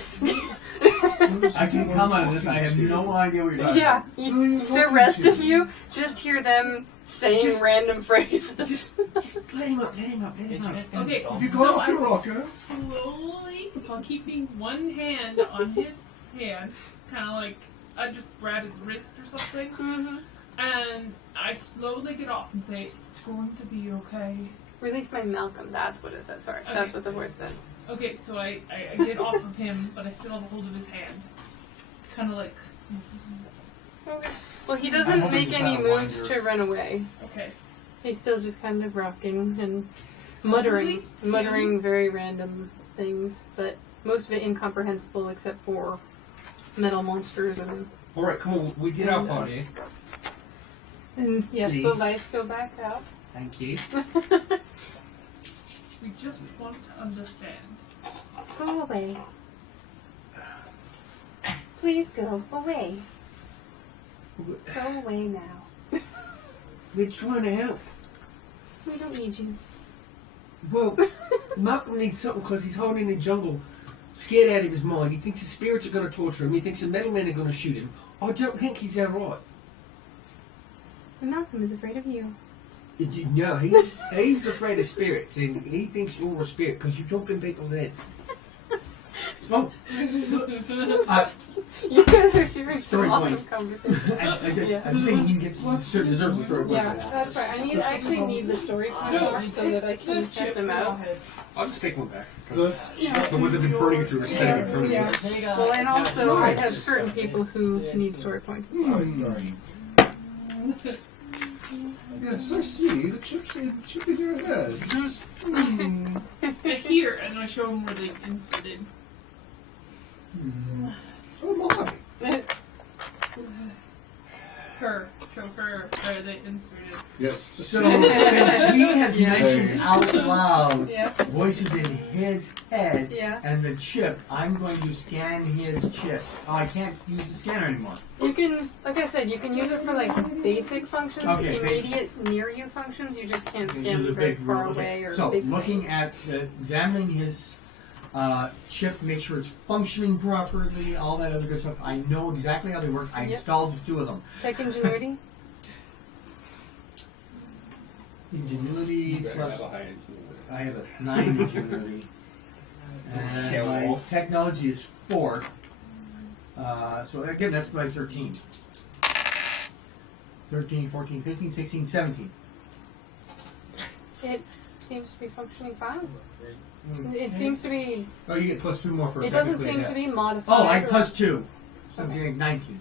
I can comment on this. I have no idea what you're talking Yeah, about. the rest of you just hear them saying random phrases. Just let him up. Let him up. Let him up. Okay, If you so go off I your rocker. slowly, while keeping one hand on his hand, kind of like I just grab his wrist or something, Mm-hmm. and I slowly get off and say, "It's going to be okay." Release my Malcolm, that's what it said, sorry. Okay. That's what the voice said. Okay, so I get off of him, but I still have a hold of his hand, kind of like, Okay. Well, he I doesn't hope make he's any not a moves winder. to run away. okay. He's still just kind of rocking and muttering, Release muttering very random things, but most of it incomprehensible except for metal monsters and All right, come on. We did our party. yes, the Please. lights go back out. Thank you. We just want to understand. Go away. Please go away. Go away now. We're trying to help. We don't need you. Well, Malcolm needs something because he's hiding in the jungle, scared out of his mind. He thinks the spirits are going to torture him. He thinks the metal men are going to shoot him. I don't think he's all right. And Malcolm is afraid of you. No, he's afraid of spirits, and he thinks you're a spirit because you jump in people's heads. Oh, You guys are hearing some Story awesome point. conversations. I think he gets deserves a story. Yeah, that's right. I actually need the story points so that I can check them out. I'll just take one back. 'Cause the ones that have been burning through are sitting in front of me. Yeah. There you go. Well, and also I have certain people who need story points. Oh, sorry. Yeah, so sweet. The chip in your head. I hear, and I show him where they inserted. Oh my. Show her where they inserted. Yes. So since he has Yeah. mentioned out loud Yeah. voices in his head Yeah. and the chip, I'm going to scan his chip. Oh, I can't use the scanner anymore. You can, like I said, you can use it for like basic functions, Okay, immediate near you functions. You just can't Use scan the them very big far room. away or So big looking things. at examining his chip, make sure it's functioning properly, all that other good stuff. I know exactly how they work. I Yep. installed 2 of them. Tech ingenuity. Ingenuity plus I have a 9 ingenuity. And Show my off. technology is 4. So again, that's by 13. 13, 14, 15, 16, 17. It seems to be functioning fine. Okay. It seems to be. Oh, you get +2 more for It doesn't technically seem that. to be modified. Oh, like or- +2. Something like 19.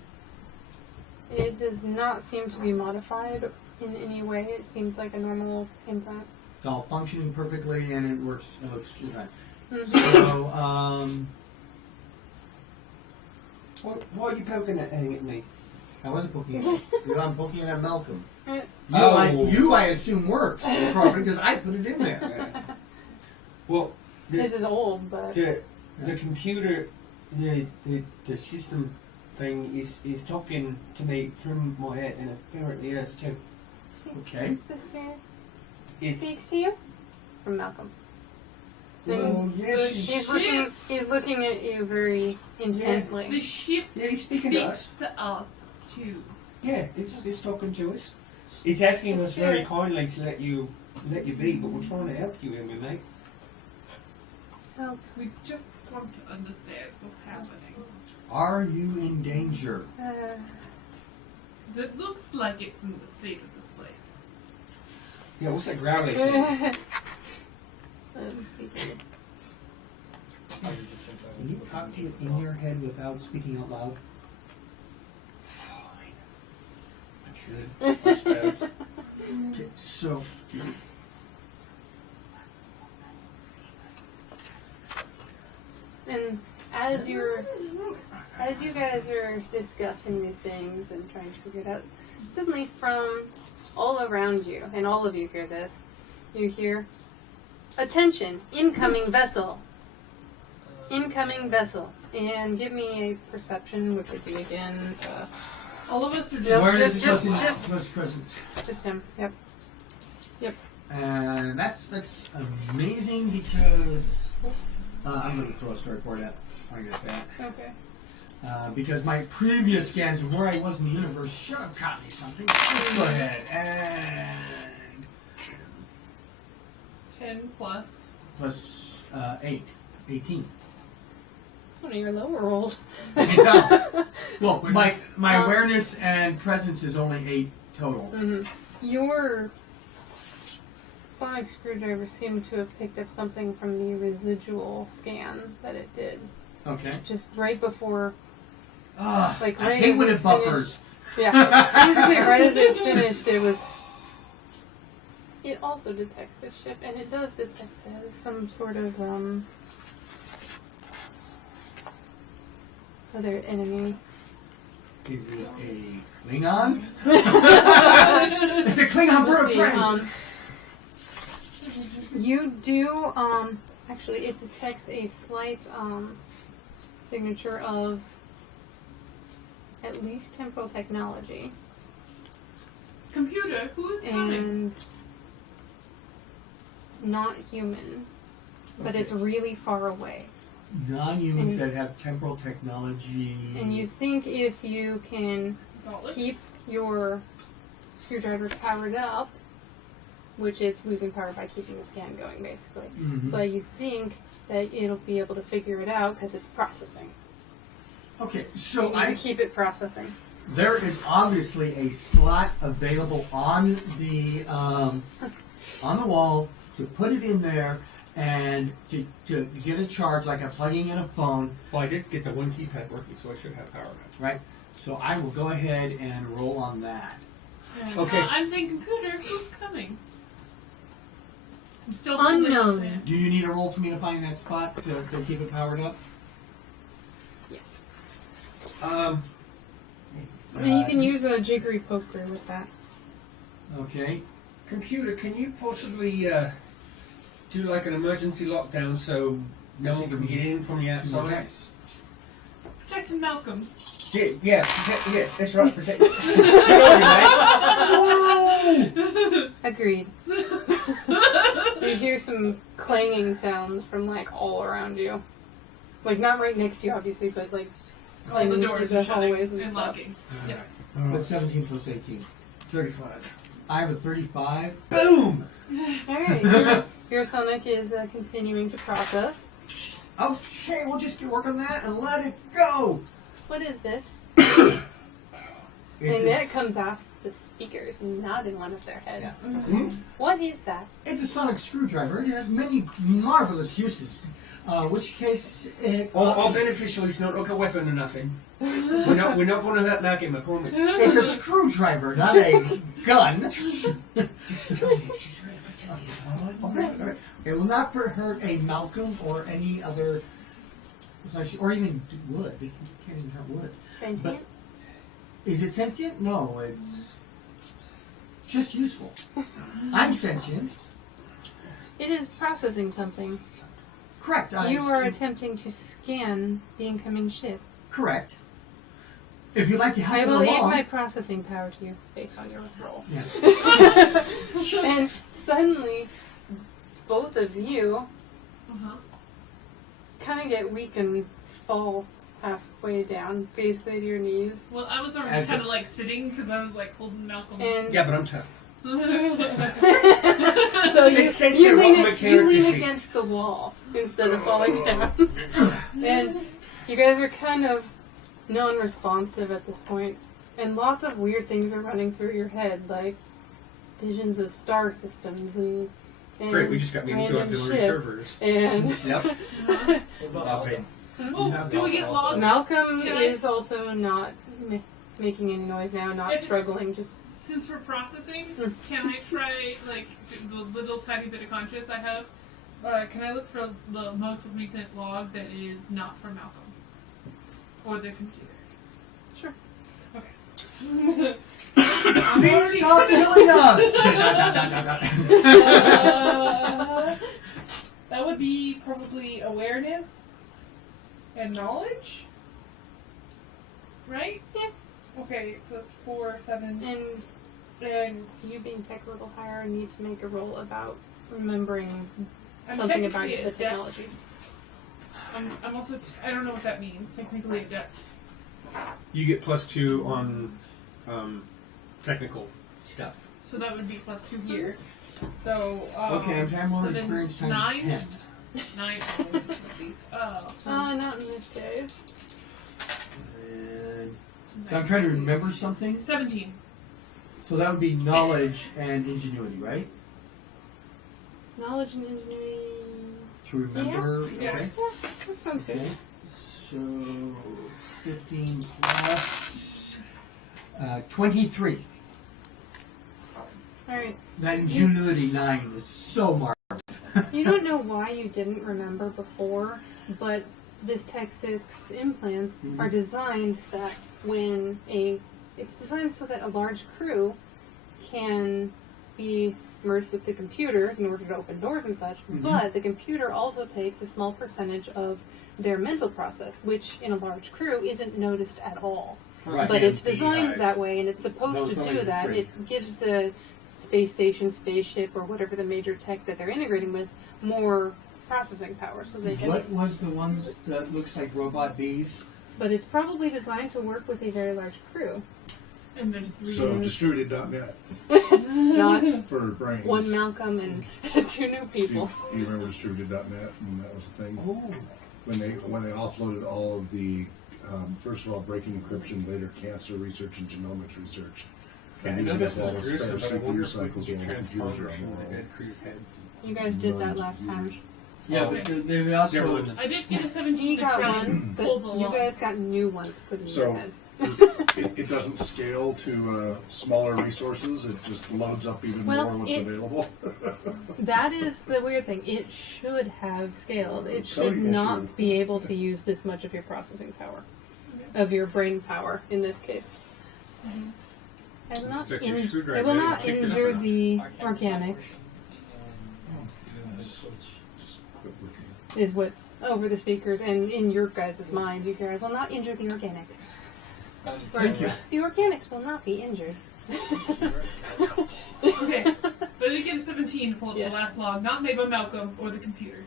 It does not seem to be modified in any way. It seems like a normal implant. It's all functioning perfectly and it works. It looks just fine. Mhm. So, Why are you poking at me? I wasn't poking it. I'm poking it at Malcolm. Uh, You, I assume, works properly because I put it in there. Well, This is old, but the computer, the system thing is talking to me from my head, and apparently yours too. Okay. this guy It's speaks to you from Malcolm. well, yes, He's looking at you very intently. The ship yeah, he's speaking to us. speaks to us too. Yeah, it's talking to us. It's asking It's us very scary. kindly to let you be, but we're trying to help you, and we mate. Help. We just want to understand what's happening. Are you in danger? 'Cause it looks like it from the state of this place. Yeah, what's that growly thing? Let's see. Can you talk to it in your head without speaking out loud? I should, I suppose. Okay, so And as you guys are discussing these things and trying to figure it out, suddenly from all around you, and all of you hear this, you hear, "Attention, incoming vessel. Incoming vessel." And give me a perception, which would be again, All of us are Yep. just. where is just- the just- presence? just him. Yep. And that's amazing because I'm going to throw a storyboard at. I get that. Okay. Because my previous scans of where I was in the universe should have taught me something. Let's go ahead and 10 plus. plus 8, 18. It's one of your lower rolls. Well, my Um, awareness and presence is only 8 total. Mhm. Your sonic screwdriver seemed to have picked up something from the residual scan that it did Okay. just right before, like I right hate as when it it buffers. yeah, basically right as it finished, it was. It also detects the ship, and it does detect it as some sort of other enemy. Is it a Klingon? It's a Klingon bird Let's see, friend. you do, actually, it detects a slight, signature of at least temporal technology. Computer, who is coming? And not human, but it's really far away. Non-humans and- that have temporal technology. And you think if you can Gauntlets? keep your screwdriver powered up, which it's losing power by keeping the scan going, basically. Mhm. But you think that it'll be able to figure it out because it's processing. Okay, You so need to keep it processing. there is obviously a slot available on the wall to put it in there and to get a charge like I'm plugging in a phone, Well, I did get the one keypad working, so I should have power now. right? So I will go ahead and roll on that. Okay. I'm saying computer, who's coming? I'm still Unknown. Do you need a roll for me to find that spot to keep it powered up? Yes. Um, And you can use a jiggery poker with that. Okay. computer, can you possibly do like an emergency lockdown so no one can get in from the outside? Nice. Protecting Malcolm. Yeah, that's right. Protect. Agreed. You hear some clanging sounds from like all around you. Like not right next to you, obviously, but like All the clanging doors through are the shutting hallways and and stuff. locking. Yeah. But 17 plus 18. 35. I have a 35. Boom. Alright, your sonic is continuing to process. Okay, we'll just work on that and let it go. What is this? It's and a then it comes the speakers, not in one of their heads. Hmm? What is that? It's a sonic screwdriver. It has many marvelous uses. Which case, All beneficial is not like a weapon or nothing. We're not going to hurt Malcolm, I promise. it's a screwdriver, not a gun. Okay. It will not hurt a Malcolm or any other, or even wood. It can't even hurt wood. Sentient? Is it sentient? No, it's just useful. I'm sentient. It is processing something. Correct. You are attempting to scan the incoming ship. Correct. If you'd like to help I it will aid along. my processing power to you based on your roll. Yeah. And suddenly, both of you kind of get weak and fall halfway down, basically to your knees. Well, I was already kind of like sitting because I was like holding Malcolm. And Yeah, but I'm tough. so you, It says you here, lean, what my you lean character sheet. against the wall instead of falling down. And you guys are kind of non-responsive at this point. And lots of weird things are running through your head, like visions of star systems and Great, we just got me into random auxiliary ships. servers. And Yep. Okay. Oh, do we get logs? Malcolm Can I- is also not making any noise now, not If it's- struggling, just... Since we're processing, can I try, like, the little tiny bit of conscious I have? Can I look for the most recent log that is not from Malcolm? Or the computer? Sure. Okay. Please stop killing us! That would be probably awareness and knowledge? Right? Yeah. Okay, so it's 4, 7, And you being tech a little higher need to make a roll about remembering I'm something about technically the adept. technologies. I'm also, I don't know what that means, technically adept. You get +2 on technical stuff. So that would be +2 here. So, Okay, I'm having more so then experience times 9? 10. 9 at least. Oh. Not in this case. And so I'm trying to remember something. 17. So that would be knowledge and ingenuity, right? Knowledge and ingenuity. To remember. Yeah. Okay. That sounds good. Okay. So 15 plus 23. Alright. That ingenuity 9 is so marked. You don't know why you didn't remember before, but this Tech 6 implants are designed that when it's designed so that a large crew can be merged with the computer in order to open doors and such, but the computer also takes a small percentage of their mental process, which in a large crew isn't noticed at all. Right. But it's designed that way, and it's supposed to do that. free. It gives the space station, spaceship, or whatever the major tech that they're integrating with more processing power, so they can. What was the ones that looks like robot bees? But it's probably designed to work with a very large crew, And there's 3. So distributed.net not for brains. one Malcolm and 2 new Do people. you remember distributed.net? And that was the thing Oh. when they offloaded all of the first of all breaking encryption, later cancer research and genomics research. And using this all the is spare gruesome, but I wonder CPU if we cycles can on get the computers transponders around from the the world. dead crew's heads. You guys did that last time. Yeah, but they also. I did get a 17 He to got try one, and but pull the you log. guys got new ones put in So- your heads. It doesn't scale to smaller resources. It just loads up even Well, more what's available. That is the weird thing. It should have scaled. It should Cody not should. be able to use this much of your processing power, of your brain power in this case. I will not, Stick your I screwdriver will in not and kick it up injure enough. the organics, Just quit looking. is what over the speakers and in your guys' mind. You hear, I will not injure the organics. Thank you. The organics will not be injured. Okay, but I did get a 17 to pull up Yes. the last log, not made by Malcolm or the computer.